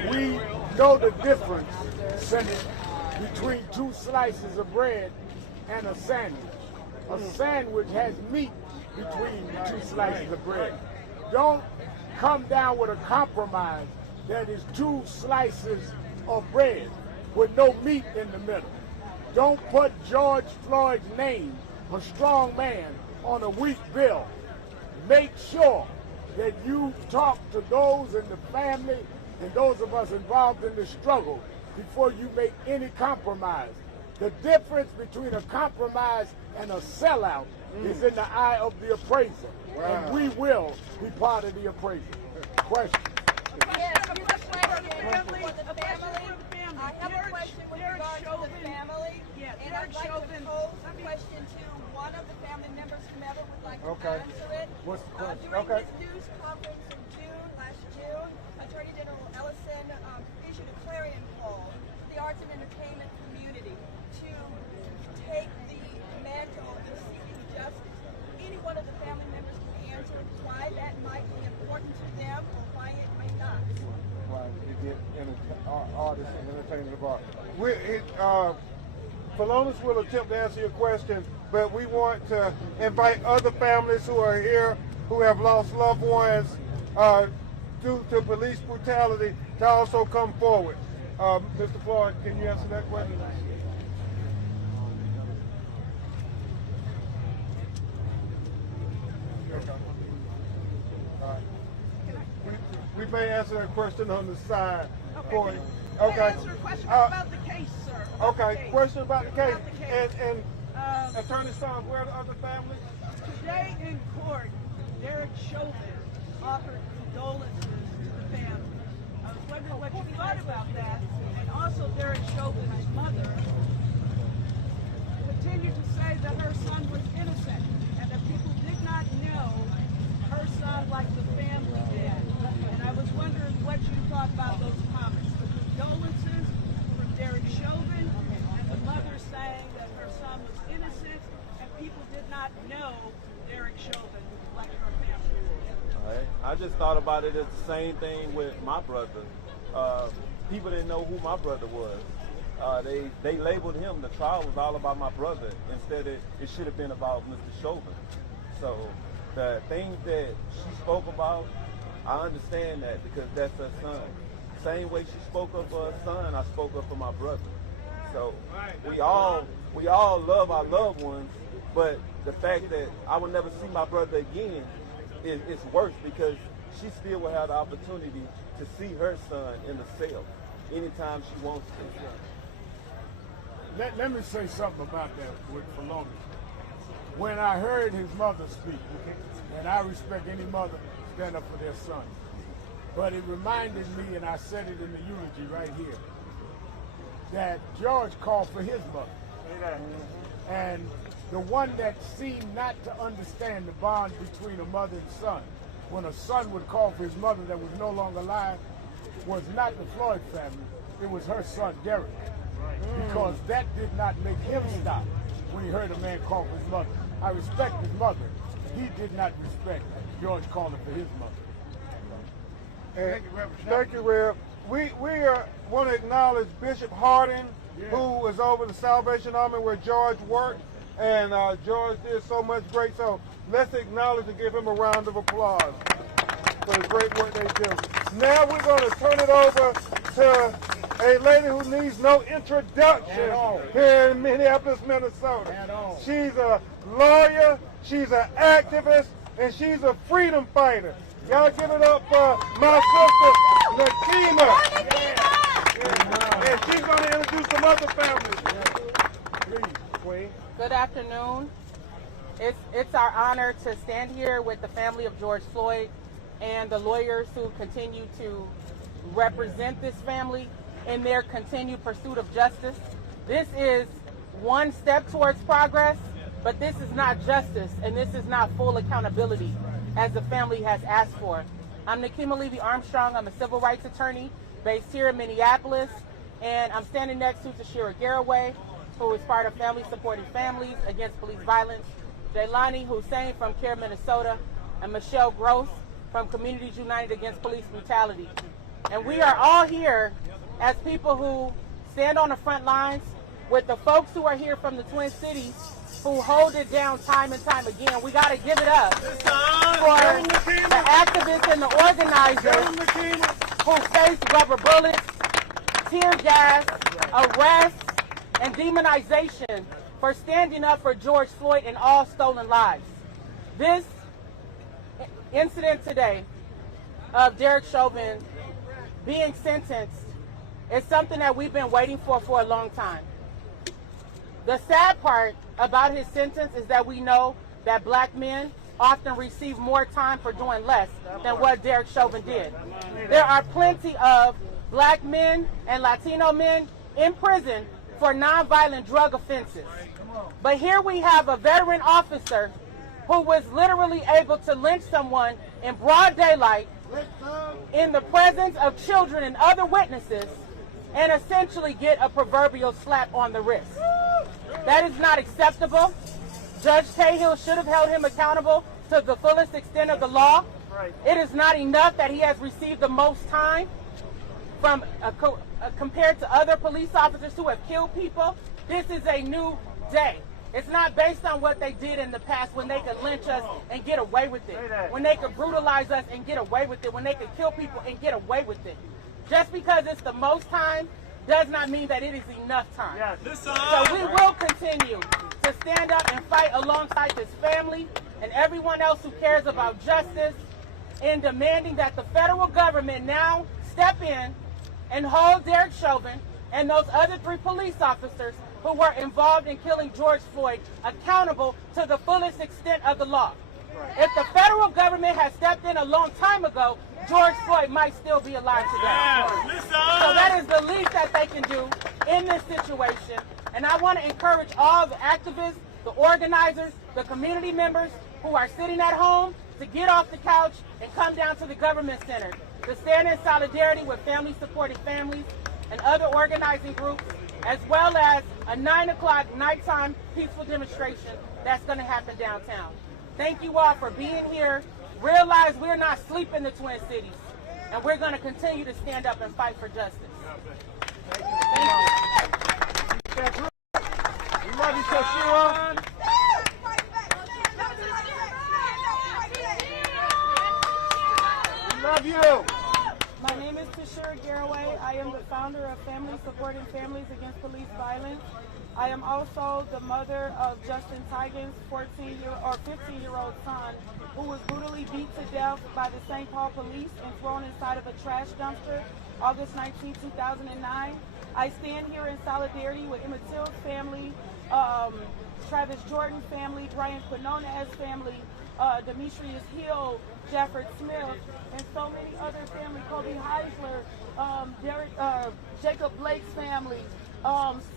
we know the difference, Senate, between 2 slices of bread and a sandwich. A sandwich has meat between the 2 slices of bread. Don't come down with a compromise that is 2 slices of bread with no meat in the middle. Don't put George Floyd's name, a strong man, on a weak bill. Make sure that you talk to those in the family and those of us involved in the struggle before you make any compromise. The difference between a compromise and a sellout is in the eye of the appraiser. Wow. And we will be part of the appraisal. Question. I have a question with regard to the family, and I'd like to pose a question to one of the family members, whomever would like to answer it. What's the question? During this news conference in last June, Attorney General Ellison issued a clarion call to the arts and entertainment community to take the mantle of seeking justice. Any one of the family members can answer why that might be important to them or why it may not. Why you get artists and entertainers involved. Philonus will attempt to answer your question, but we want to invite other families who are here who have lost loved ones due to police brutality to also come forward. Mr. Floyd, can you answer that question? We may answer that question on the side for you. Okay. Can I answer a question about the case, sir? Okay, question about the case. And Attorney Storms, where are the other families? Today in court, Derek Chauvin offered condolences to the family. I was wondering what you thought about that. And also Derek Chauvin's mother continued to say that her son was innocent and that people did not know her son like the family did. And I was wondering what you thought about those comments. The condolences from Derek Chauvin and the mother saying that her son was innocent and people did not know Derek Chauvin like her family did. All right. I just thought about it as the same thing with my brother. People didn't know who my brother was. They labeled him. The trial was all about my brother. Instead, it should have been about Mr. Chauvin. So the things that she spoke about, I understand that because that's her son. Same way she spoke up for her son, I spoke up for my brother. So we all love our loved ones, but the fact that I will never see my brother again is worse because she still will have the opportunity to see her son in the cell anytime she wants to. Let me say something about that with Philonus. When I heard his mother speak, and I respect any mother stand up for their son, but it reminded me, and I said it in the eulogy right here, that George called for his mother. And the one that seemed not to understand the bond between a mother and son, when a son would call for his mother that was no longer alive, was not the Floyd family, it was her son, Derek. Because that did not make him stop when he heard a man call for his mother. I respect his mother. He did not respect George calling for his mother. Thank you, Rev. We want to acknowledge Bishop Harding, who was over the Salvation Army where George worked, and George did so much great. So let's acknowledge and give him a round of applause for the great work they do. Now we're going to turn it over to a lady who needs no introduction here in Minneapolis, Minnesota. She's a lawyer, she's an activist, and she's a freedom fighter. Y'all give it up for my sister, Nakima. And she's going to introduce some other families. Please, Good afternoon. It's our honor to stand here with the family of George Floyd and the lawyers who continue to represent this family in their continued pursuit of justice. This is one step towards progress, but this is not justice, and this is not full accountability as the family has asked for. I'm Nakima Levy-Armstrong. I'm a civil rights attorney based here in Minneapolis, and I'm standing next to Tashira Garraway, who is part of Family Supporting Families Against Police Violence. Jaylani Hussein from CARE Minnesota, and Michelle Gross from Communities United Against Police Brutality. And we are all here as people who stand on the front lines with the folks who are here from the Twin Cities who hold it down time and time again. We got to give it up for the activists and the organizers who face rubber bullets, tear gas, arrests, and demonization for standing up for George Floyd and all stolen lives. This incident today of Derek Chauvin being sentenced is something that we've been waiting for a long time. The sad part about his sentence is that we know that black men often receive more time for doing less than what Derek Chauvin did. There are plenty of black men and Latino men in prison for nonviolent drug offenses. But here we have a veteran officer who was literally able to lynch someone in broad daylight in the presence of children and other witnesses and essentially get a proverbial slap on the wrist. That is not acceptable. Judge Cahill should have held him accountable to the fullest extent of the law. It is not enough that he has received the most time from compared to other police officers who have killed people. This is a new day. It's not based on what they did in the past when they could lynch us and get away with it, when they could brutalize us and get away with it, when they could kill people and get away with it. Just because it's the most time does not mean that it is enough time. So we will continue to stand up and fight alongside this family and everyone else who cares about justice in demanding that the federal government now step in and hold Derek Chauvin and those other 3 police officers who were involved in killing George Floyd accountable to the fullest extent of the law. If the federal government had stepped in a long time ago, George Floyd might still be alive today. So that is the least that they can do in this situation. And I want to encourage all the activists, the organizers, the community members who are sitting at home to get off the couch and come down to the government center to stand in solidarity with Families Supporting Families and other organizing groups, as well as a 9 o'clock nighttime peaceful demonstration that's going to happen downtown. Thank you all for being here. Realize we're not sleeping in the Twin Cities, and we're going to continue to stand up and fight for justice. Thank you. We love you, Toshira. We love you. My name is Toshira Garraway. I am the founder of Families Supporting Families Against Police Violence. I am also the mother of Justin Tigan's 15-year-old son, who was brutally beat to death by the St. Paul police and thrown inside of a trash dumpster August 19, 2009. I stand here in solidarity with Emmett Till's family, Travis Jordan family, Brian Quinonez family, Demetrius Hill, Jafford Smith, and so many other families, Kobe Heisler, Jacob Blake's family,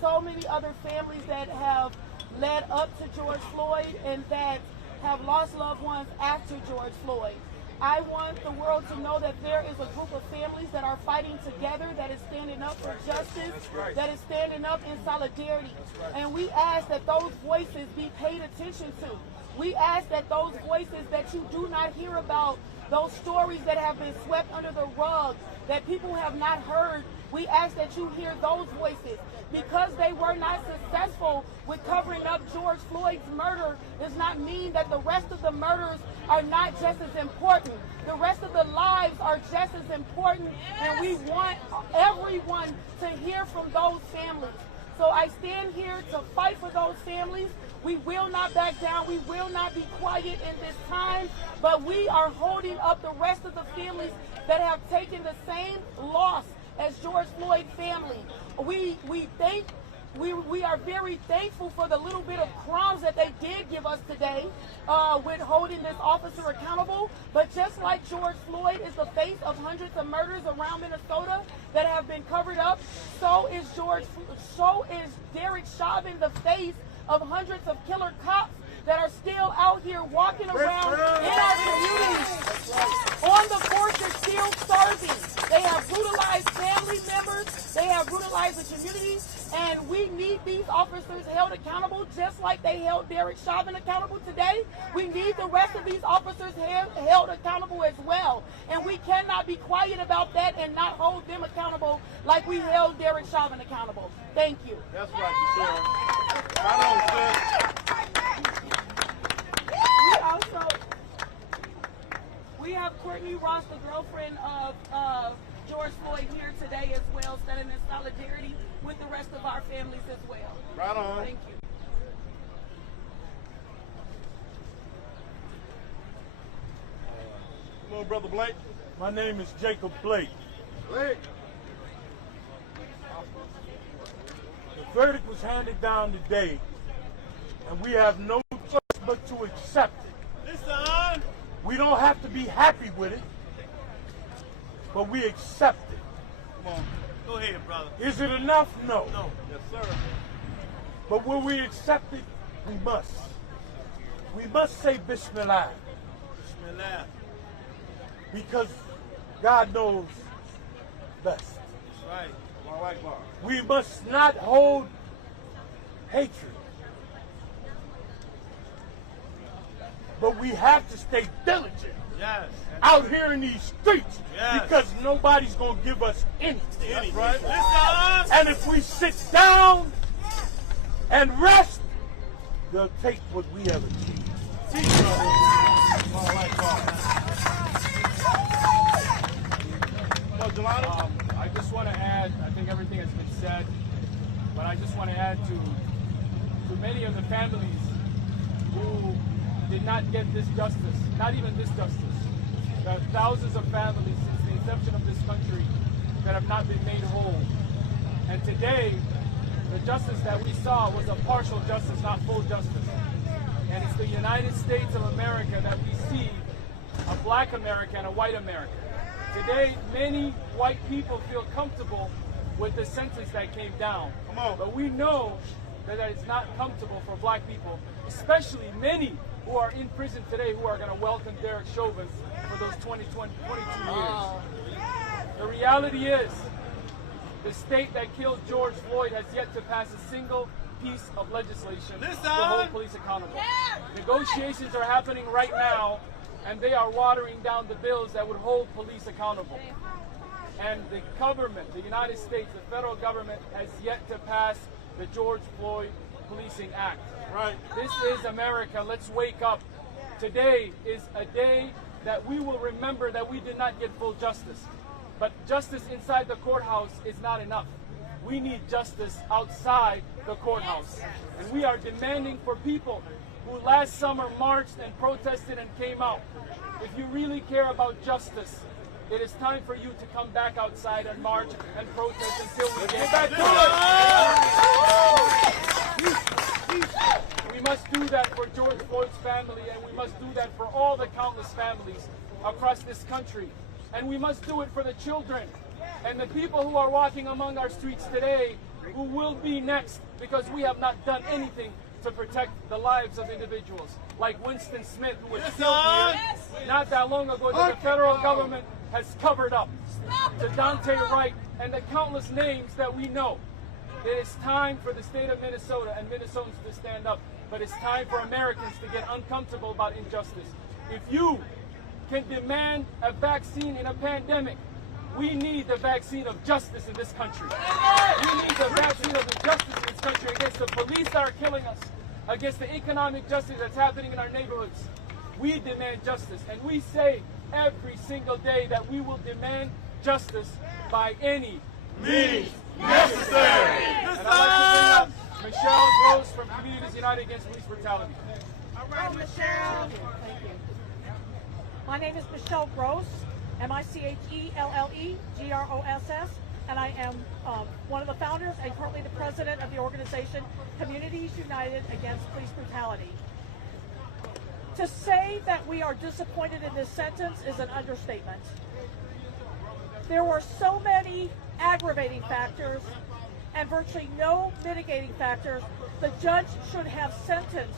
so many other families that have led up to George Floyd and that have lost loved ones after George Floyd. I want the world to know that there is a group of families that are fighting together, that is standing up for justice, that is standing up in solidarity. And we ask that those voices be paid attention to. We ask that those voices that you do not hear about, those stories that have been swept under the rug, that people have not heard, we ask that you hear those voices. Because they were not successful with covering up George Floyd's murder does not mean that the rest of the murders are not just as important. The rest of the lives are just as important, and we want everyone to hear from those families. So I stand here to fight for those families. We will not back down. We will not be quiet in this time, but we are holding up the rest of the families that have taken the same loss as George Floyd family. We are very thankful for the little bit of crumbs that they did give us today with holding this officer accountable. But just like George Floyd is the face of hundreds of murders around Minnesota that have been covered up, so is Derek Chauvin the face of hundreds of killer cops that are still out here walking around in our communities on the forces, still serving. They have brutalized family members. They have brutalize the community, and we need these officers held accountable just like they held Derek Chauvin accountable today. We need the rest of these officers held accountable as well. And we cannot be quiet about that and not hold them accountable like we held Derek Chauvin accountable. Thank you. That's right, Sarah. Right on, sis. We have Courtney Ross, the girlfriend of George Floyd, here today as well, standing in solidarity with the rest of our families as well. Right on. Thank you. Come on, Brother Blake. My name is Jacob Blake. Blake. The verdict was handed down today, and we have no choice but to accept it. Listen. We don't have to be happy with it, but we accept it. Come on. Go ahead, brother. Is it enough? No. No. Yes, sir. But will we accept it? We must. We must say Bismillah. Bismillah. Because God knows best. That's right. Allahu Akbar. We must not hold hatred. But we have to stay diligent. Yes. Out here in these streets. Yes. Because nobody's going to give us anything. That's right. Listen. And if we sit down and rest, they'll take what we have achieved. I just want to add, I think everything has been said, but I just want to add to many of the families who did not get this justice, not even this justice. There are thousands of families since the inception of this country that have not been made whole. And today, the justice that we saw was a partial justice, not full justice. And it's the United States of America that we see a black America and a white America. Today, many white people feel comfortable with the sentence that came down. Come on. But we know that it's not comfortable for black people, especially many who are in prison today who are going to welcome Derek Chauvin for those 22 years. The reality is, the state that killed George Floyd has yet to pass a single piece of legislation to hold police accountable. Negotiations are happening right now, and they are watering down the bills that would hold police accountable. And the government, the United States, the federal government, has yet to pass the George Floyd Policing Act. Right. This is America. Let's wake up. Today is a day that we will remember that we did not get full justice. But justice inside the courthouse is not enough. We need justice outside the courthouse. And we are demanding for people who last summer marched and protested and came out. If you really care about justice, it is time for you to come back outside and march and protest until we get back to it. We must do that for George Floyd's family, and we must do that for all the countless families across this country. And we must do it for the children and the people who are walking among our streets today, who will be next, because we have not done anything to protect the lives of individuals like Winston Smith, who was killed here not that long ago, that the federal government has covered up, to Dante Wright and the countless names that we know. It is time for the state of Minnesota and Minnesotans to stand up, but it's time for Americans to get uncomfortable about injustice. If you can demand a vaccine in a pandemic, we need the vaccine of justice in this country. We need the vaccine of the justice in this country against the police that are killing us, against the economic justice that's happening in our neighborhoods. We demand justice, and we say every single day that we will demand justice by any means necessary. And I'd like to bring up Michelle Gross from Communities United Against Police Brutality. All right, Michelle. Thank you. My name is Michelle Gross, MICHELLE-GROSS, and I am one of the founders and currently the president of the organization Communities United Against Police Brutality. To say that we are disappointed in this sentence is an understatement. There were so many aggravating factors and virtually no mitigating factors. The judge should have sentenced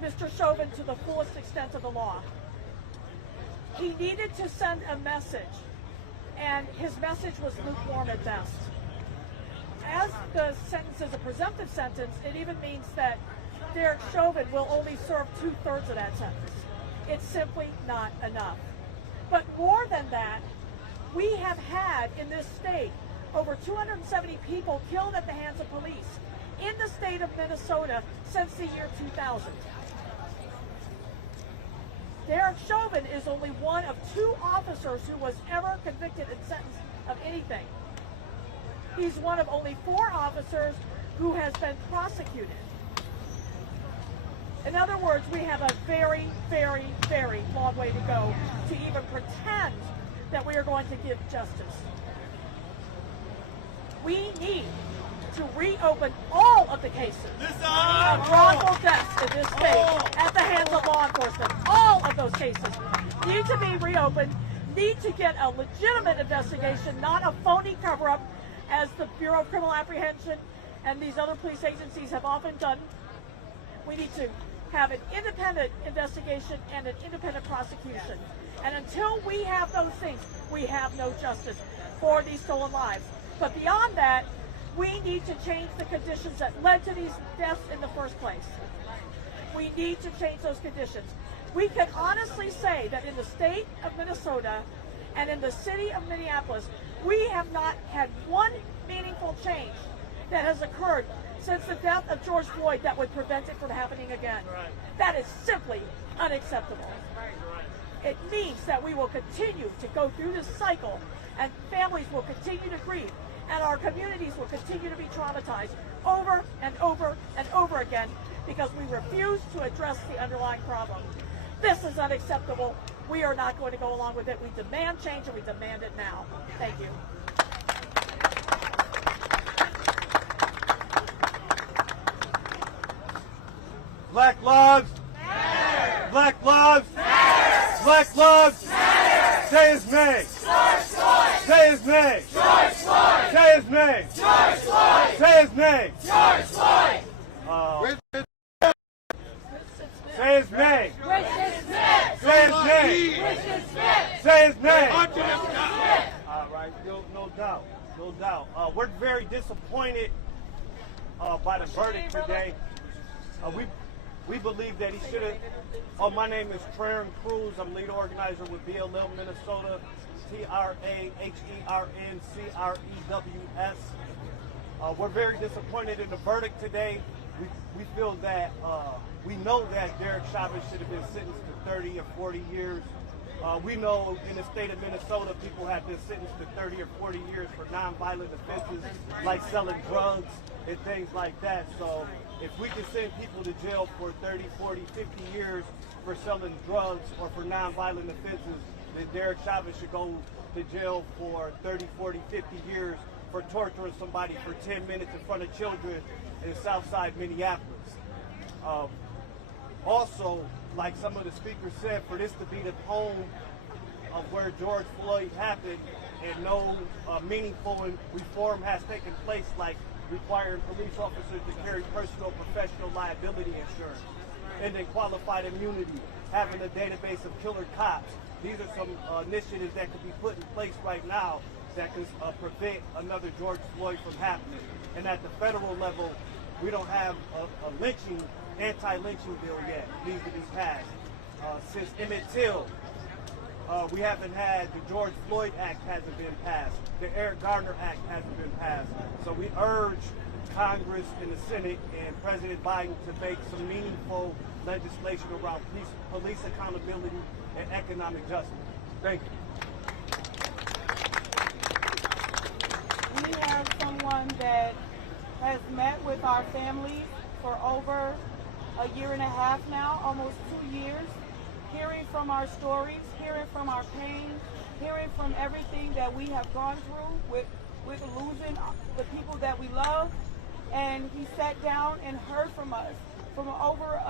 Mr. Chauvin to the fullest extent of the law. He needed to send a message, and his message was lukewarm at best. the sentence is a presumptive sentence, it even means that Derek Chauvin will only serve 2/3 of that sentence. It's simply not enough. But more than that, we have had in this state over 270 people killed at the hands of police in the state of Minnesota since the year 2000. Derek Chauvin is only one of 2 officers who was ever convicted and sentenced of anything. He's one of only 4 officers who has been prosecuted. In other words, we have a very, very, very long way to go to even pretend that we are going to give justice. We need to reopen all of the cases of wrongful deaths in this state at the hands of law enforcement. All of those cases need to be reopened, need to get a legitimate investigation, not a phony cover-up as the Bureau of Criminal Apprehension and these other police agencies have often done. We need to have an independent investigation and an independent prosecution. And until we have those things, we have no justice for these stolen lives. But beyond that, we need to change the conditions that led to these deaths in the first place. We need to change those conditions. We can honestly say that in the state of Minnesota and in the city of Minneapolis, we have not had one meaningful change that has occurred since the death of George Floyd that would prevent it from happening again. That is simply unacceptable. It means that we will continue to go through this cycle, and families will continue to grieve, and our communities will continue to be traumatized over and over and over again because we refuse to address the underlying problem. This is unacceptable. We are not going to go along with it. We demand change, and we demand it now. Thank you. Black lives matter. Black lives matter. Black lives matter. Say his name. George Floyd. Say his name. George Floyd. Say his name. George Floyd. Say his name. George Floyd. Say his name. Richard Smith. Say his name. Richard Smith. Say his name. All right, no doubt, no doubt. We're very disappointed by the verdict today. We believe that he should have. My name is Traren Cruz. I'm lead organizer with BLM Minnesota. TRAHERNCREWS. We're very disappointed in the verdict today. We feel that we know that Derek Chauvin should have been sentenced to 30 or 40 years. We know in the state of Minnesota, people have been sentenced to 30 or 40 years for nonviolent offenses like selling drugs and things like that. So if we can send people to jail for 30, 40, 50 years for selling drugs or for nonviolent offenses, then Derek Chauvin should go to jail for 30, 40, 50 years for torturing somebody for 10 minutes in front of children in Southside Minneapolis. Also, like some of the speakers said, for this to be the home of where George Floyd happened and no meaningful reform has taken place, like requiring police officers to carry personal professional liability insurance, and then qualified immunity, having a database of killer cops. These are some initiatives that could be put in place right now that could prevent another George Floyd from happening. And at the federal level, we don't have a anti-lynching bill yet. It needs to be passed. Since Emmett Till, we haven't had the George Floyd Act hasn't been passed. The Eric Garner Act hasn't been passed. So we urge Congress and the Senate and President Biden to make some meaningful legislation around police accountability and economic justice. Thank you. We have someone that has met with our families for over a year and a half now, almost 2 years, hearing from our stories, hearing from our pain, hearing from everything that we have gone through with losing the people that we love. And he sat down and heard from us from over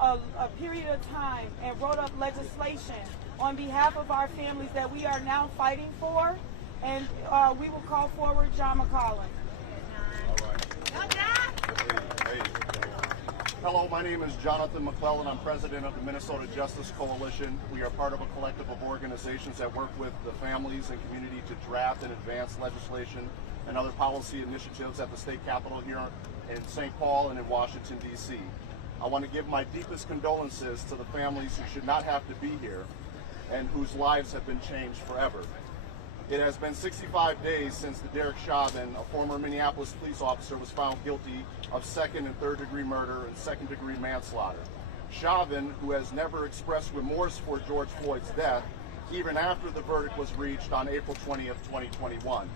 a period of time and wrote up legislation on behalf of our families that we are now fighting for. And we will call forward John McCollum. Hello, my name is Jonathan McClellan. I'm president of the Minnesota Justice Coalition. We are part of a collective of organizations that work with the families and community to draft and advance legislation and other policy initiatives at the state capitol here in St. Paul and in Washington, D.C. I want to give my deepest condolences to the families who should not have to be here and whose lives have been changed forever. It has been 65 days since the Derek Chauvin, a former Minneapolis police officer, was found guilty of second and third degree murder and second degree manslaughter. Chauvin, who has never expressed remorse for George Floyd's death, even after the verdict was reached on April 20th, 2021.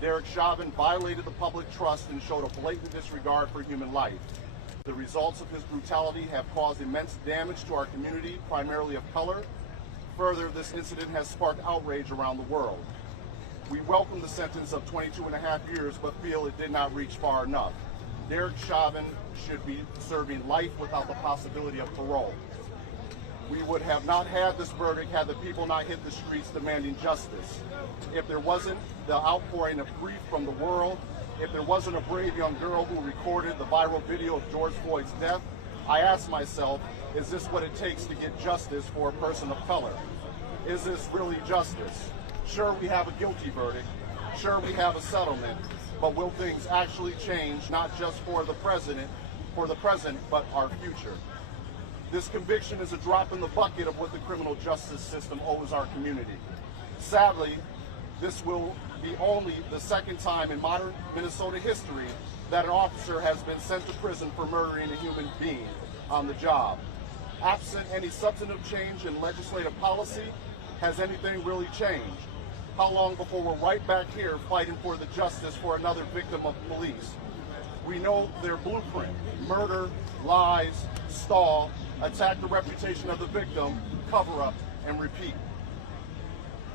Derek Chauvin violated the public trust and showed a blatant disregard for human life. The results of his brutality have caused immense damage to our community, primarily of color. Further, this incident has sparked outrage around the world. We welcome the sentence of 22.5 years, but feel it did not reach far enough. Derek Chauvin should be serving life without the possibility of parole. We would have not had this verdict had the people not hit the streets demanding justice. If there wasn't the outpouring of grief from the world, if there wasn't a brave young girl who recorded the viral video of George Floyd's death, I ask myself, is this what it takes to get justice for a person of color? Is this really justice? Sure, we have a guilty verdict. Sure, we have a settlement. But will things actually change, not just for the present, but our future? This conviction is a drop in the bucket of what the criminal justice system owes our community. Sadly, this will be only the second time in modern Minnesota history that an officer has been sent to prison for murdering a human being on the job. Absent any substantive change in legislative policy, has anything really changed? How long before we're right back here fighting for the justice for another victim of police? We know their blueprint: murder, lies, stall, attack the reputation of the victim, cover up, and repeat.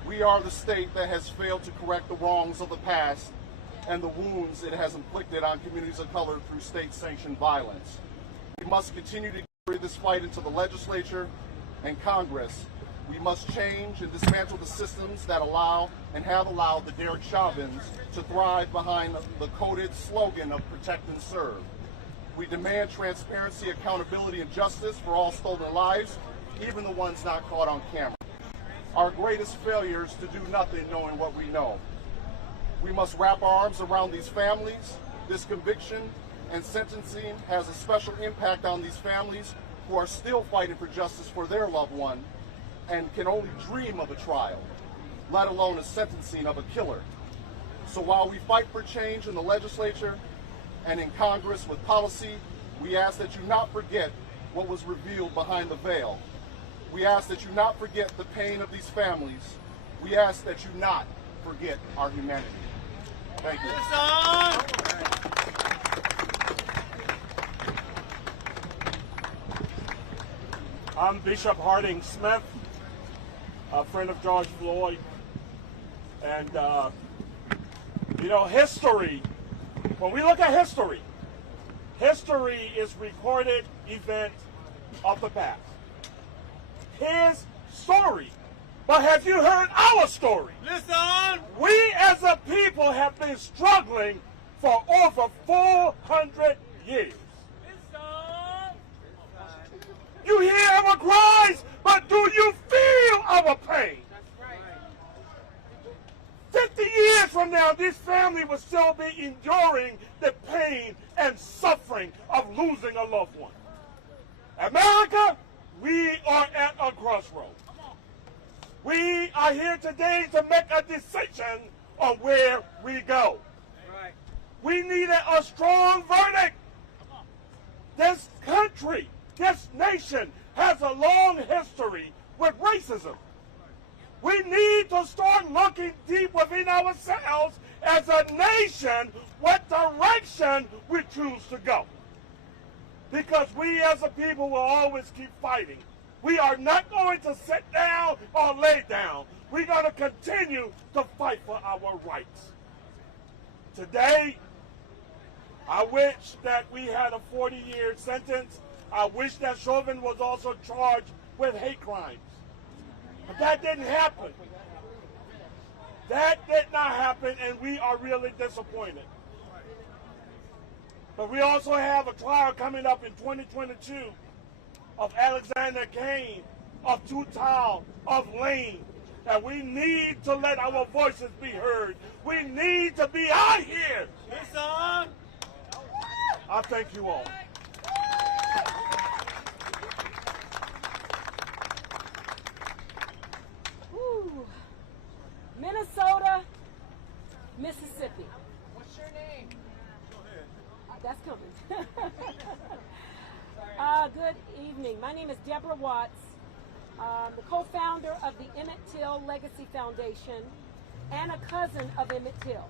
We are the state that has failed to correct the wrongs of the past and the wounds it has inflicted on communities of color through state-sanctioned violence. We must continue to carry this fight into the legislature and Congress. We must change and dismantle the systems that allow and have allowed the Derek Chauvins to thrive behind the coded slogan of protect and serve. We demand transparency, accountability, and justice for all stolen lives, even the ones not caught on camera. Our greatest failure is to do nothing knowing what we know. We must wrap our arms around these families. This conviction and sentencing has a special impact on these families who are still fighting for justice for their loved one and can only dream of a trial, let alone a sentencing of a killer. So while we fight for change in the legislature and in Congress with policy, we ask that you not forget what was revealed behind the veil. We ask that you not forget the pain of these families. We ask that you not forget our humanity. Thank you. I'm Bishop Harding Smith, a friend of George Floyd. And, history, when we look at history, history is recorded event of the past. His story. But have you heard our story? Listen! We as a people have been struggling for over 400 years. You hear our cries, but do you feel our pain? 50 years from now, this family will still be enduring the pain and suffering of losing a loved one. America, we are at a crossroads. We are here today to make a decision on where we go. We needed a strong verdict. This country, this nation has a long history with racism. We need to start looking deep within ourselves as a nation what direction we choose to go. Because we as a people will always keep fighting. We are not going to sit down or lay down. We're going to continue to fight for our rights. Today, I wish that we had a 40-year sentence. I wish that Chauvin was also charged with hate crimes. But that didn't happen. That did not happen, and we are really disappointed. But we also have a trial coming up in 2022 of Alexander Cain, of Tutal, of Lane. And we need to let our voices be heard. We need to be out here. I thank you all. Ooh. Minnesota, Mississippi. What's your name? That's coming. Good evening. My name is Deborah Watts, the co-founder of the Emmett Till Legacy Foundation and a cousin of Emmett Till.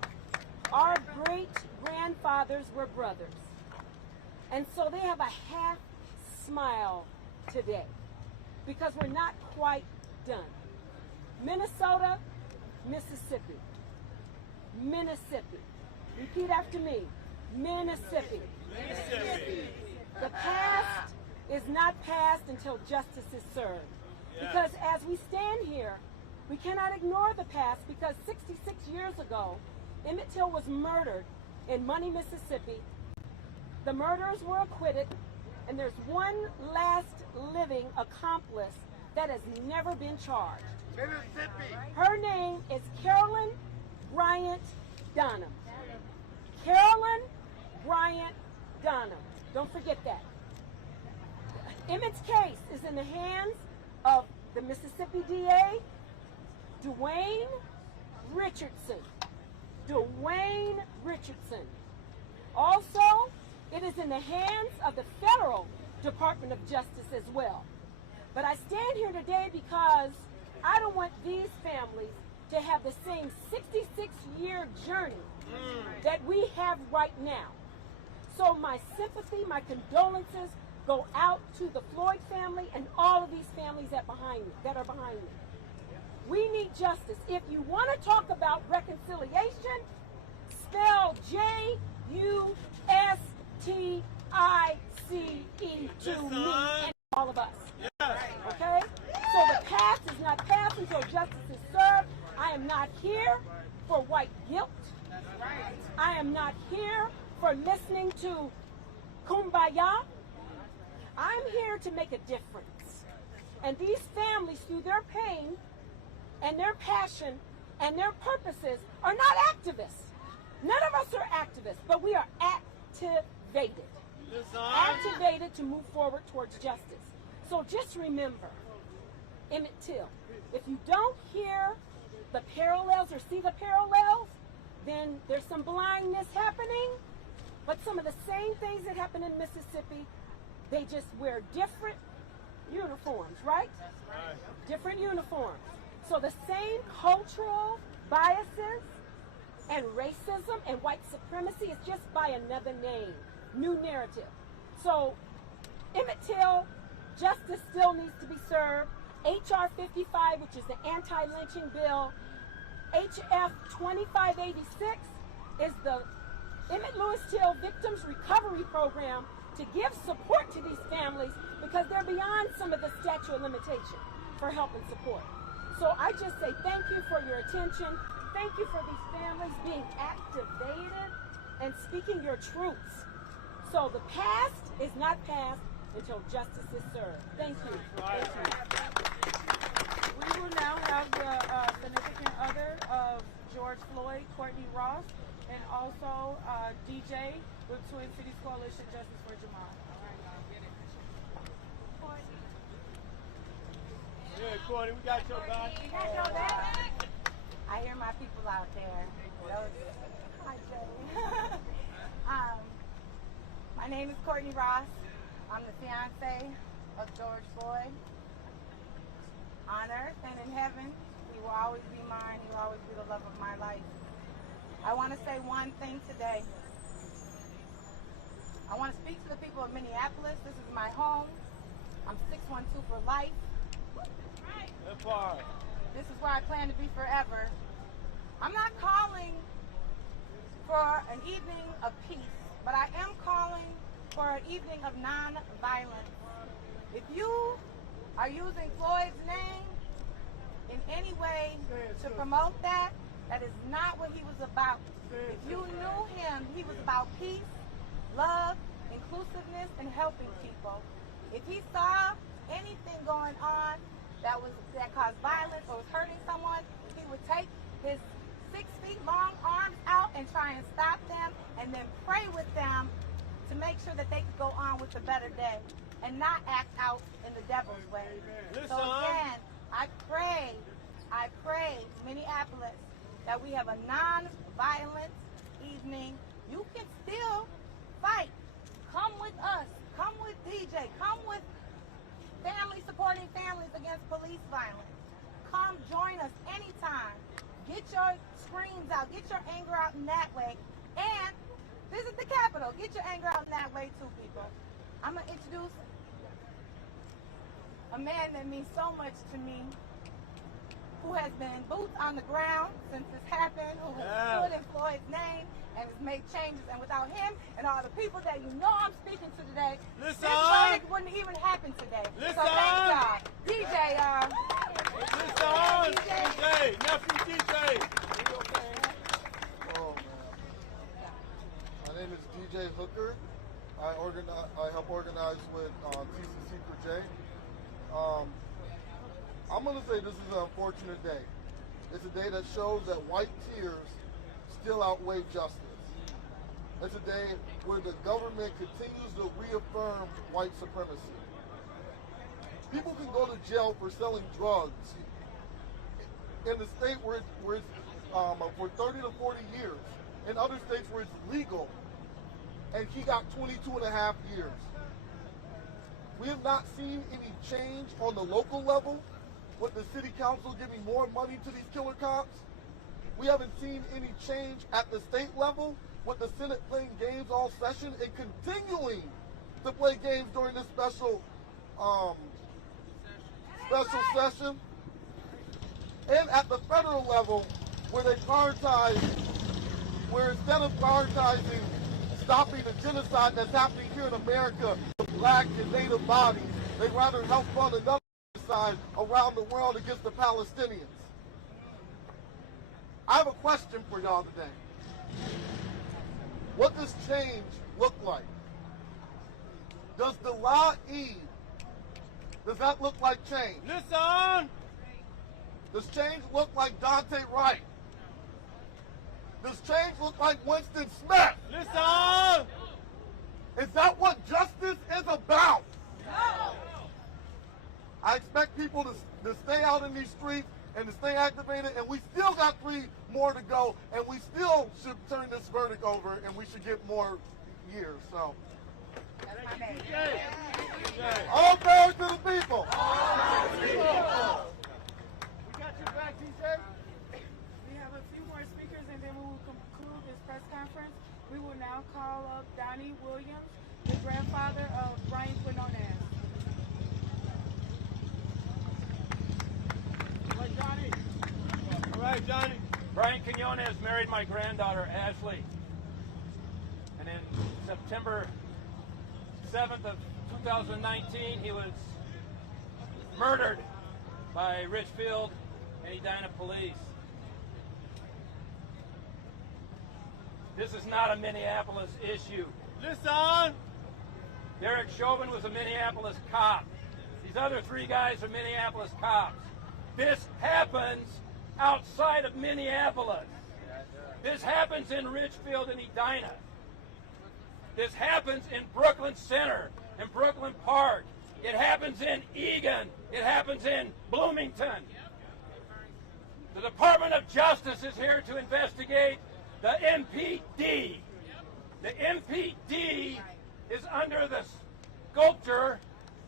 Our great-grandfathers were brothers. And so they have a half smile today because we're not quite done. Minnesota, Mississippi. Mississippi. Repeat after me. Mississippi. Mississippi. The past is not past until justice is served. Because as we stand here, we cannot ignore the past because 66 years ago, Emmett Till was murdered in Money, Mississippi. The murderers were acquitted, and there's one last living accomplice that has never been charged. Mississippi. Her name is Carolyn Bryant Dunham. Carolyn Bryant Dunham. Don't forget that. Emmett's case is in the hands of the Mississippi DA, Dwayne Richardson. Dwayne Richardson. Also, it is in the hands of the Federal Department of Justice as well. But I stand here today because I don't want these families to have the same 66-year journey that we have right now. So my sympathy, my condolences go out to the Floyd family and all of these families that are behind me. We need justice. If you want to talk about reconciliation, spell J-U-S-T-I-C-E to me and all of us. Okay? So the past is not past until justice is served. I am not here for white guilt. I am not here for listening to Kumbaya. I'm here to make a difference. And these families, through their pain and their passion and their purposes, are not activists. None of us are activists, but we are activated. Activated to move forward towards justice. So just remember, Emmett Till, if you don't hear the parallels or see the parallels, then there's some blindness happening. But some of the same things that happen in Mississippi, they just wear different uniforms, right? Different uniforms. So the same cultural biases and racism and white supremacy is just by another name, new narrative. So Emmett Till, justice still needs to be served. H.R. 55, which is the anti-lynching bill, H.F. 2586 is the Emmett Lewis Till Victims Recovery Program to give support to these families because they're beyond some of the statute of limitation for help and support. So I just say thank you for your attention. Thank you for these families being activated and speaking your truths. So the past is not past until justice is served. Thank you. We will now have the significant other of George Floyd, Courtney Ross, and also DJ with Twin Cities Coalition Justice for Jamal. Yeah, Courtney, we got your back. You got your back? I hear my people out there. Hi, Joey. My name is Courtney Ross. I'm the fiance of George Floyd. On earth and in heaven, he will always be mine. He will always be the love of my life. I want to say one thing today. I want to speak to the people of Minneapolis. This is my home. I'm 612 for life. This is where I plan to be forever. I'm not calling for an evening of peace, but I am calling for an evening of non-violence. If you are using Floyd's name in any way to promote that, that is not what he was about. If you knew him, he was about peace, love, inclusiveness, and helping people. If he saw anything going on that caused violence or was hurting someone, he would take his 6 feet long arms out and try and stop them and then pray with them to make sure that they could go on with a better day and not act out in the devil's way. So again, I pray, Minneapolis, that we have a non-violent evening. You can still fight. Come with us. Come with DJ. Come with families supporting families against police violence. Come join us anytime. Get your screams out. Get your anger out in that way. And visit the Capitol. Get your anger out in that way too, people. I'm going to introduce a man that means so much to me, who has been boots on the ground since this happened, who has stood in Floyd's name and has made changes. And without him and all the people that you know I'm speaking to today, this verdict wouldn't even happen today. So thank y'all. DJ, Nephew DJ. Oh, man. My name is DJ Hooker. I help organize with TCC for J. I'm going to say this is an unfortunate day. It's a day that shows that white tears still outweigh justice. It's a day where the government continues to reaffirm white supremacy. People can go to jail for selling drugs in the state where it's for 30 to 40 years. In other states where it's legal, and he got 22 and a half years. We have not seen any change on the local level with the city council giving more money to these killer cops. We haven't seen any change at the state level with the Senate playing games all session and continuing to play games during this special session. And at the federal level, where they prioritize, where instead of prioritizing stopping the genocide that's happening here in America with black and native bodies, they'd rather help fund another genocide around the world against the Palestinians. I have a question for y'all today. What does change look like? Does the law Eid, does that look like change? Listen! Does change look like Dante Wright? Does change look like Winston Smith? Listen! Is that what justice is about? No! I expect people to stay out in these streets and to stay activated, and we still got 3 more to go, and we still should turn this verdict over, and we should get more years. So, all power to the people. We got your back, DJ. We have a few more speakers, and then we will conclude this press conference. We will now call up Donnie Williams, the grandfather of Brian Quinones. All right, Johnny. Brian Quinones married my granddaughter, Ashley. And in September 7th of 2019, he was murdered by Richfield and Edina police. This is not a Minneapolis issue. Listen! Derek Chauvin was a Minneapolis cop. These other 3 guys are Minneapolis cops. This happens outside of Minneapolis. This happens in Richfield and Edina. This happens in Brooklyn Center, in Brooklyn Park. It happens in Eagan. It happens in Bloomington. The Department of Justice is here to investigate the MPD. The MPD is under the sculpture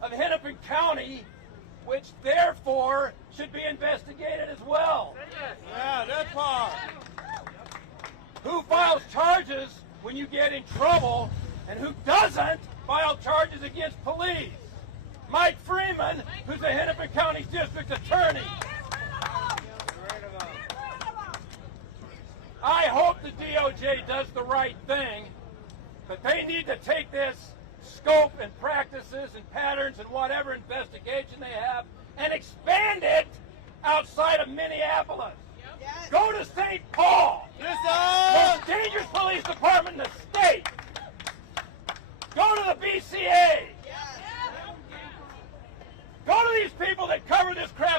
of Hennepin County, which therefore should be investigated as well. Yeah, that part. Who files charges when you get in trouble, and who doesn't file charges against police? Mike Freeman, who's the Hennepin County District Attorney. I hope the DOJ does the right thing, but they need to take this scope and practices and patterns and whatever investigation they have and expand it outside of Minneapolis. Yes. Go to St. Paul. Most dangerous police department in the state. Go to the BCA. Yes. Go to these people that cover this crap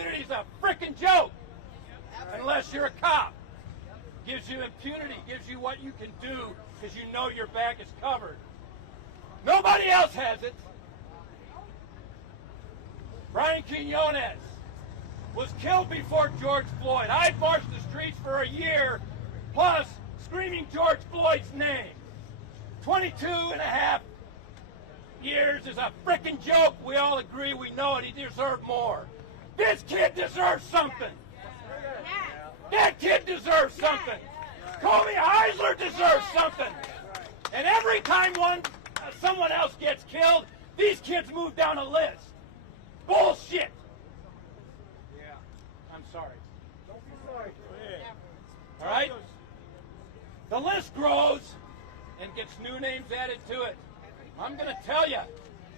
community is a frickin' joke. Unless you're a cop. Gives you impunity, gives you what you can do because you know your back is covered. Nobody else has it. Brian Quinones was killed before George Floyd. I marched the streets for a year plus screaming George Floyd's name. 22 and a half years is a frickin' joke. We all agree, we know it. He deserved more. This kid deserves something. That kid deserves something. Kobe Heisler deserves something. And every time someone else gets killed, these kids move down a list. Bullshit. Yeah, I'm sorry. Don't be sorry. All right? The list grows and gets new names added to it. I'm going to tell you,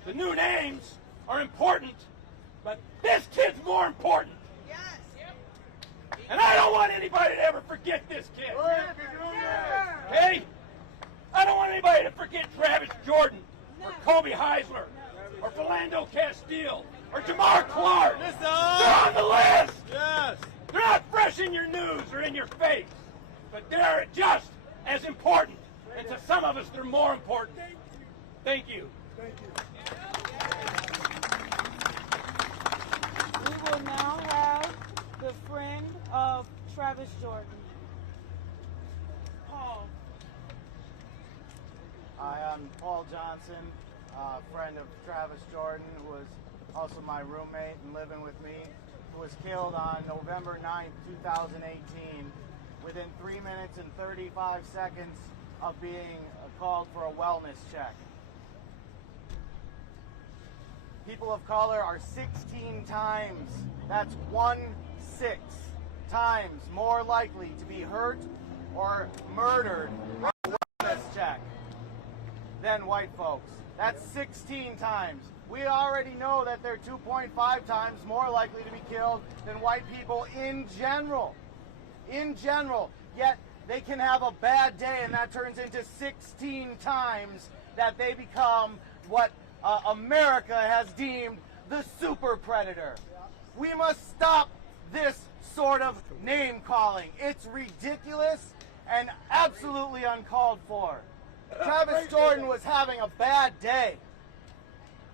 the new names are important, but this kid's more important. And I don't want anybody to ever forget this kid. Okay? I don't want anybody to forget Travis Jordan, or Kobe Heisler, or Philando Castile, or Jamar Clark. They're on the list. Yes. They're not fresh in your news or in your face, but they're just as important. And to some of us, they're more important. Thank you. We will now have the friend of Travis Jordan. Paul. Hi, I'm Paul Johnson, friend of Travis Jordan, who was also my roommate and living with me, who was killed on November 9th, 2018, within 3 minutes and 35 seconds of being called for a wellness check. People of color are 16 times, that's 1/6 times more likely to be hurt or murdered on a wellness check than white folks. That's 16 times. We already know that they're 2.5 times more likely to be killed than white people in general. In general. Yet they can have a bad day and that turns into 16 times that they become what America has deemed the super predator. We must stop this sort of name calling. It's ridiculous and absolutely uncalled for. Travis Jordan was having a bad day.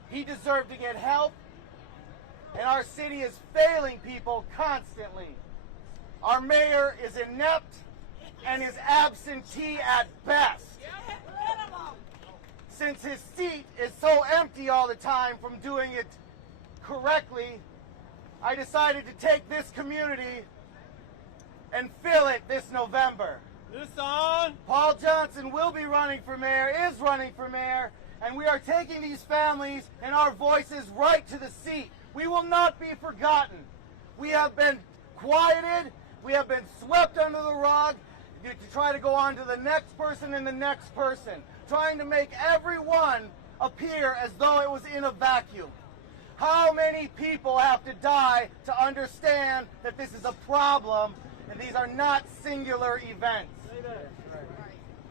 He deserved to get help, and our city is failing people constantly. Our mayor is inept and is absentee at best. Since his seat is so empty all the time from doing it correctly, I decided to take this community and fill it this November. Paul Johnson will be running for mayor, is running for mayor, and we are taking these families and our voices right to the seat. We will not be forgotten. We have been quieted, we have been swept under the rug to try to go on to the next person and the next person, trying to make everyone appear as though it was in a vacuum. How many people have to die to understand that this is a problem and these are not singular events?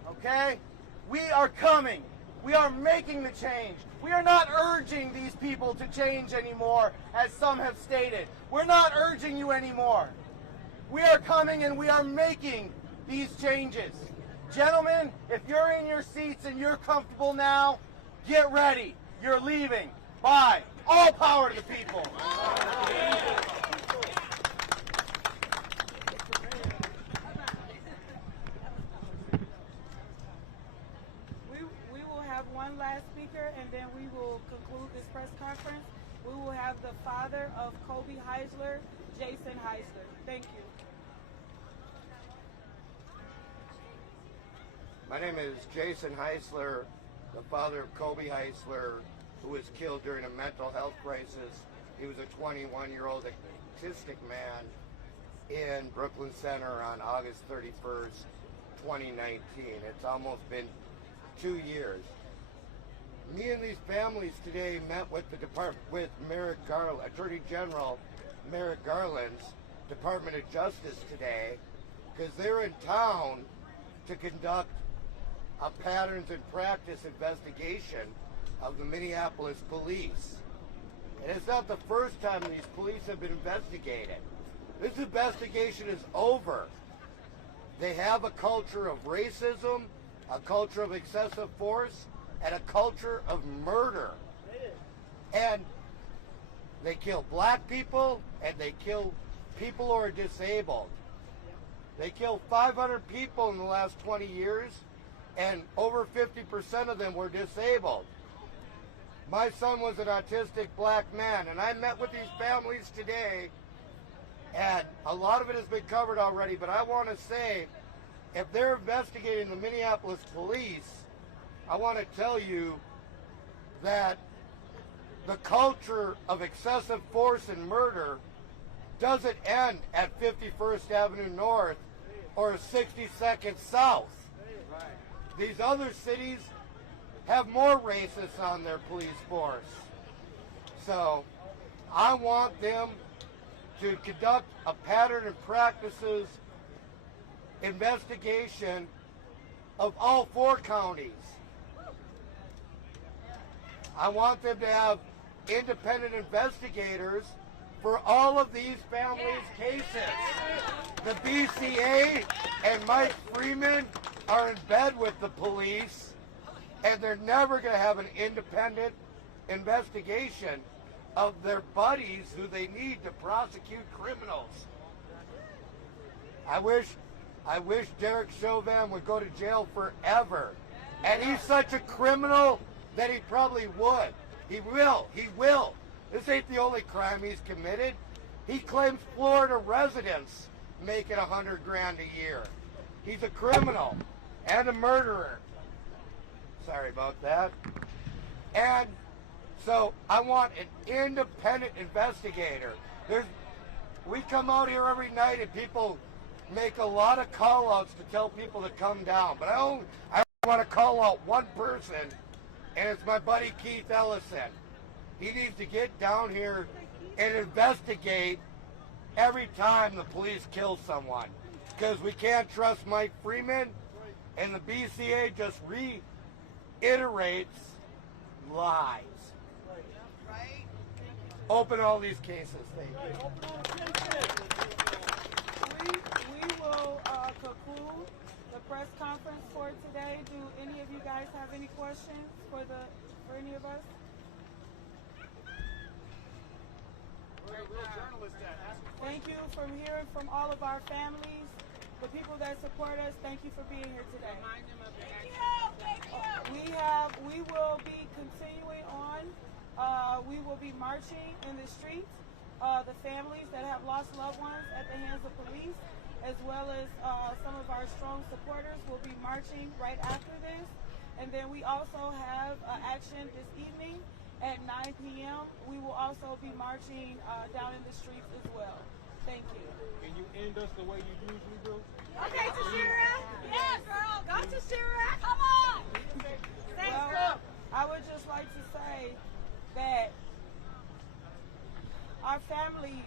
Okay? We are coming. We are making the change. We are not urging these people to change anymore, as some have stated. We're not urging you anymore. We are coming and we are making these changes. Gentlemen, if you're in your seats and you're comfortable now, get ready. You're leaving. Bye. All power to the people. We will have one last speaker and then we will conclude this press conference. We will have the father of Kobe Heisler, Jason Heisler. Thank you. My name is Jason Heisler, the father of Kobe Heisler, who was killed during a mental health crisis. He was a 21-year-old autistic man in Brooklyn Center on August 31st, 2019. It's almost been 2 years. Me and these families today met with Attorney General Merrick Garland's Department of Justice today because they're in town to conduct a patterns and practice investigation of the Minneapolis police. And it's not the first time these police have been investigated. This investigation is over. They have a culture of racism, a culture of excessive force, and a culture of murder. And they kill black people, and they kill people who are disabled. They killed 500 people in the last 20 years, and over 50% of them were disabled. My son was an autistic black man, and I met with these families today, and a lot of it has been covered already, but I want to say, if they're investigating the Minneapolis police, I want to tell you that the culture of excessive force and murder doesn't end at 51st Avenue North or 62nd South. These other cities have more racists on their police force. So I want them to conduct a pattern and practices investigation of all 4 counties. I want them to have independent investigators for all of these families' cases. The BCA and Mike Freeman are in bed with the police, and they're never going to have an independent investigation of their buddies who they need to prosecute criminals. I wish Derek Chauvin would go to jail forever. And he's such a criminal that he probably would. He will. This ain't the only crime he's committed. He claims Florida residents make it $100 grand a year. He's a criminal and a murderer. Sorry about that. And so I want an independent investigator. We come out here every night and people make a lot of call-outs to tell people to come down. But I want to call out one person, and it's my buddy Keith Ellison. He needs to get down here and investigate every time the police kill someone. Because we can't trust Mike Freeman, and the BCA just reiterates lies. Open all these cases. Thank you. We will conclude the press conference for today. Do any of you guys have any questions for any of us? Thank you for hearing from all of our families, the people that support us. Thank you for being here today. We will be continuing on. We will be marching in the streets. The families that have lost loved ones at the hands of police, as well as some of our strong supporters, will be marching right after this. And then we also have action this evening at 9 p.m. We will also be marching down in the streets as well. Thank you. Can you end us the way you usually do? Okay, Tashira. Yes, girl. Go, Tashira. Come on. Thanks, girl. I would just like to say that our families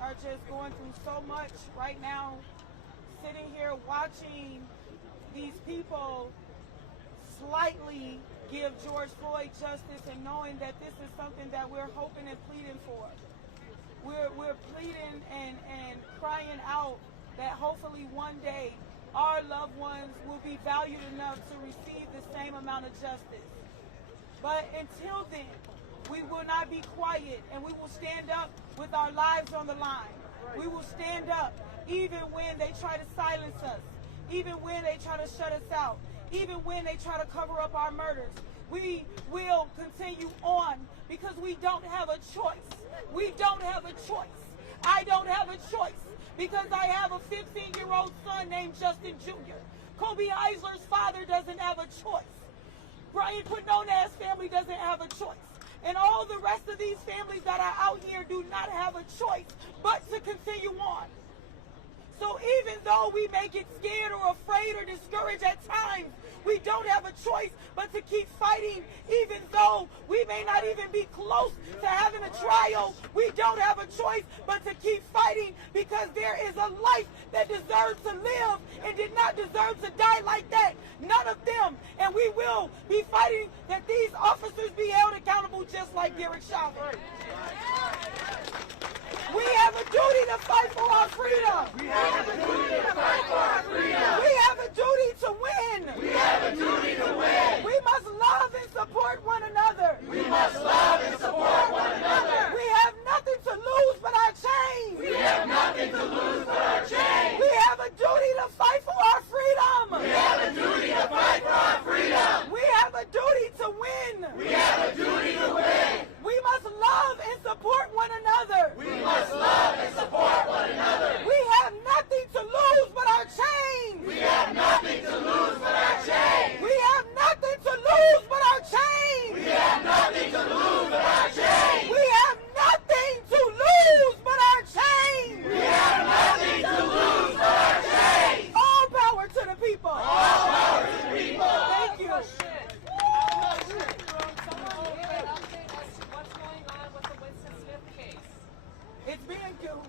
are just going through so much right now, sitting here watching these people slightly give George Floyd justice and knowing that this is something that we're hoping and pleading for. We're pleading and crying out that hopefully one day our loved ones will be valued enough to receive the same amount of justice. But until then, we will not be quiet, and we will stand up with our lives on the line. We will stand up even when they try to silence us, even when they try to shut us out, even when they try to cover up our murders. We will continue on because we don't have a choice. We don't have a choice. I don't have a choice because I have a 15-year-old son named Justin Jr. Kobe Eisler's father doesn't have a choice. Brian Quinones' family doesn't have a choice. And all the rest of these families that are out here do not have a choice but to continue on. So even though we may get scared or afraid or discouraged at times, we don't have a choice but to keep fighting. Even though we may not even be close to having a trial, we don't have a choice but to keep fighting, because there is a life that deserves to live and did not deserve to die like that. None of them. And we will be fighting that these officers be held accountable just like Derek Chauvin. We have a duty to fight for our freedom. We have a duty to fight for our freedom. We have a duty to win. We have a duty to win. We must love and support one another. We must love and support one another. We have nothing to lose but our chains. We have nothing to lose but our chains. We have a duty to fight for our freedom. We have a duty to fight for our freedom. We have a duty to win. We have a duty to win. We must love and support one another. We must love and support one another. We have nothing to lose but our chains. We have nothing to lose but our chains. We have nothing to lose but our chains. We have nothing to lose but our chains. We have nothing to lose but our chains. We have nothing to lose but our chains. All power to the people. All power to the people. Thank you. It's being,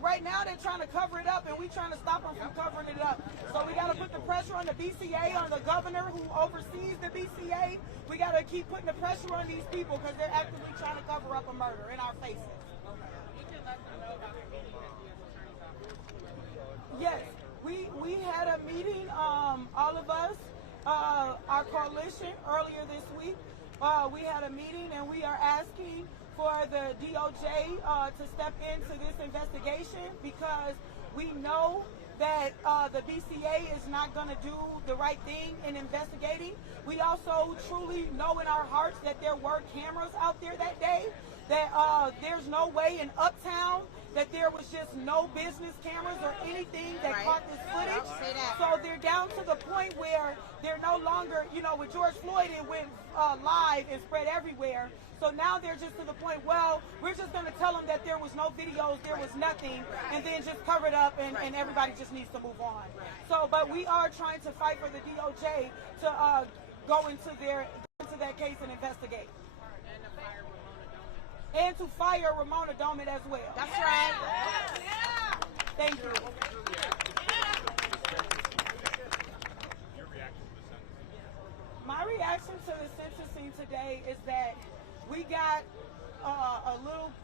right now they're trying to cover it up, and we're trying to stop them from covering it up. So we got to put the pressure on the BCA, on the governor who oversees the BCA. We got to keep putting the pressure on these people because they're actively trying to cover up a murder in our faces. Yes, we had a meeting, all of us, our coalition, earlier this week. We had a meeting, and we are asking for the DOJ to step into this investigation, because we know that the BCA is not going to do the right thing in investigating. We also truly know in our hearts that there were cameras out there that day, that there's no way in Uptown that there was just no business cameras or anything that caught this footage. So they're down to the point where they're no longer, you know, with George Floyd, it went live and spread everywhere. So now they're just to the point, well, we're just going to tell them that there was no videos, there was nothing, and then just cover it up, and everybody just needs to move on. So, but we are trying to fight for the DOJ to go into that case and investigate. And to fire Ramona Doman as well. That's right. Yeah. Thank you. My reaction to the sentencing today is that we got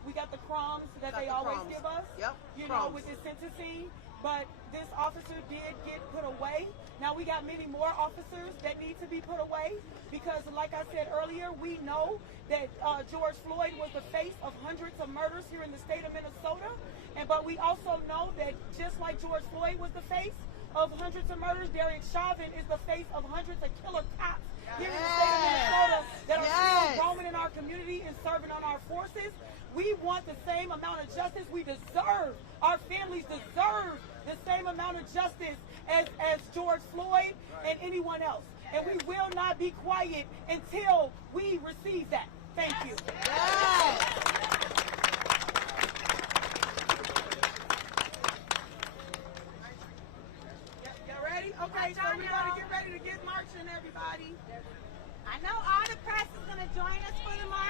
we got the crumbs that they always give us. Yep. You know, with this sentencing. But this officer did get put away. Now we got many more officers that need to be put away, because like I said earlier, we know that George Floyd was the face of hundreds of murders here in the state of Minnesota. But we also know that just like George Floyd was the face of hundreds of murders, Derek Chauvin is the face of hundreds of killer cops here in the state of Minnesota that are still roaming in our community and serving on our forces. We want the same amount of justice we deserve. Our families deserve the same amount of justice as George Floyd and anyone else. And we will not be quiet until we receive that. Thank you. Y'all ready? Okay, so we're going to get ready to get marching, everybody. I know all the press is going to join us for the march.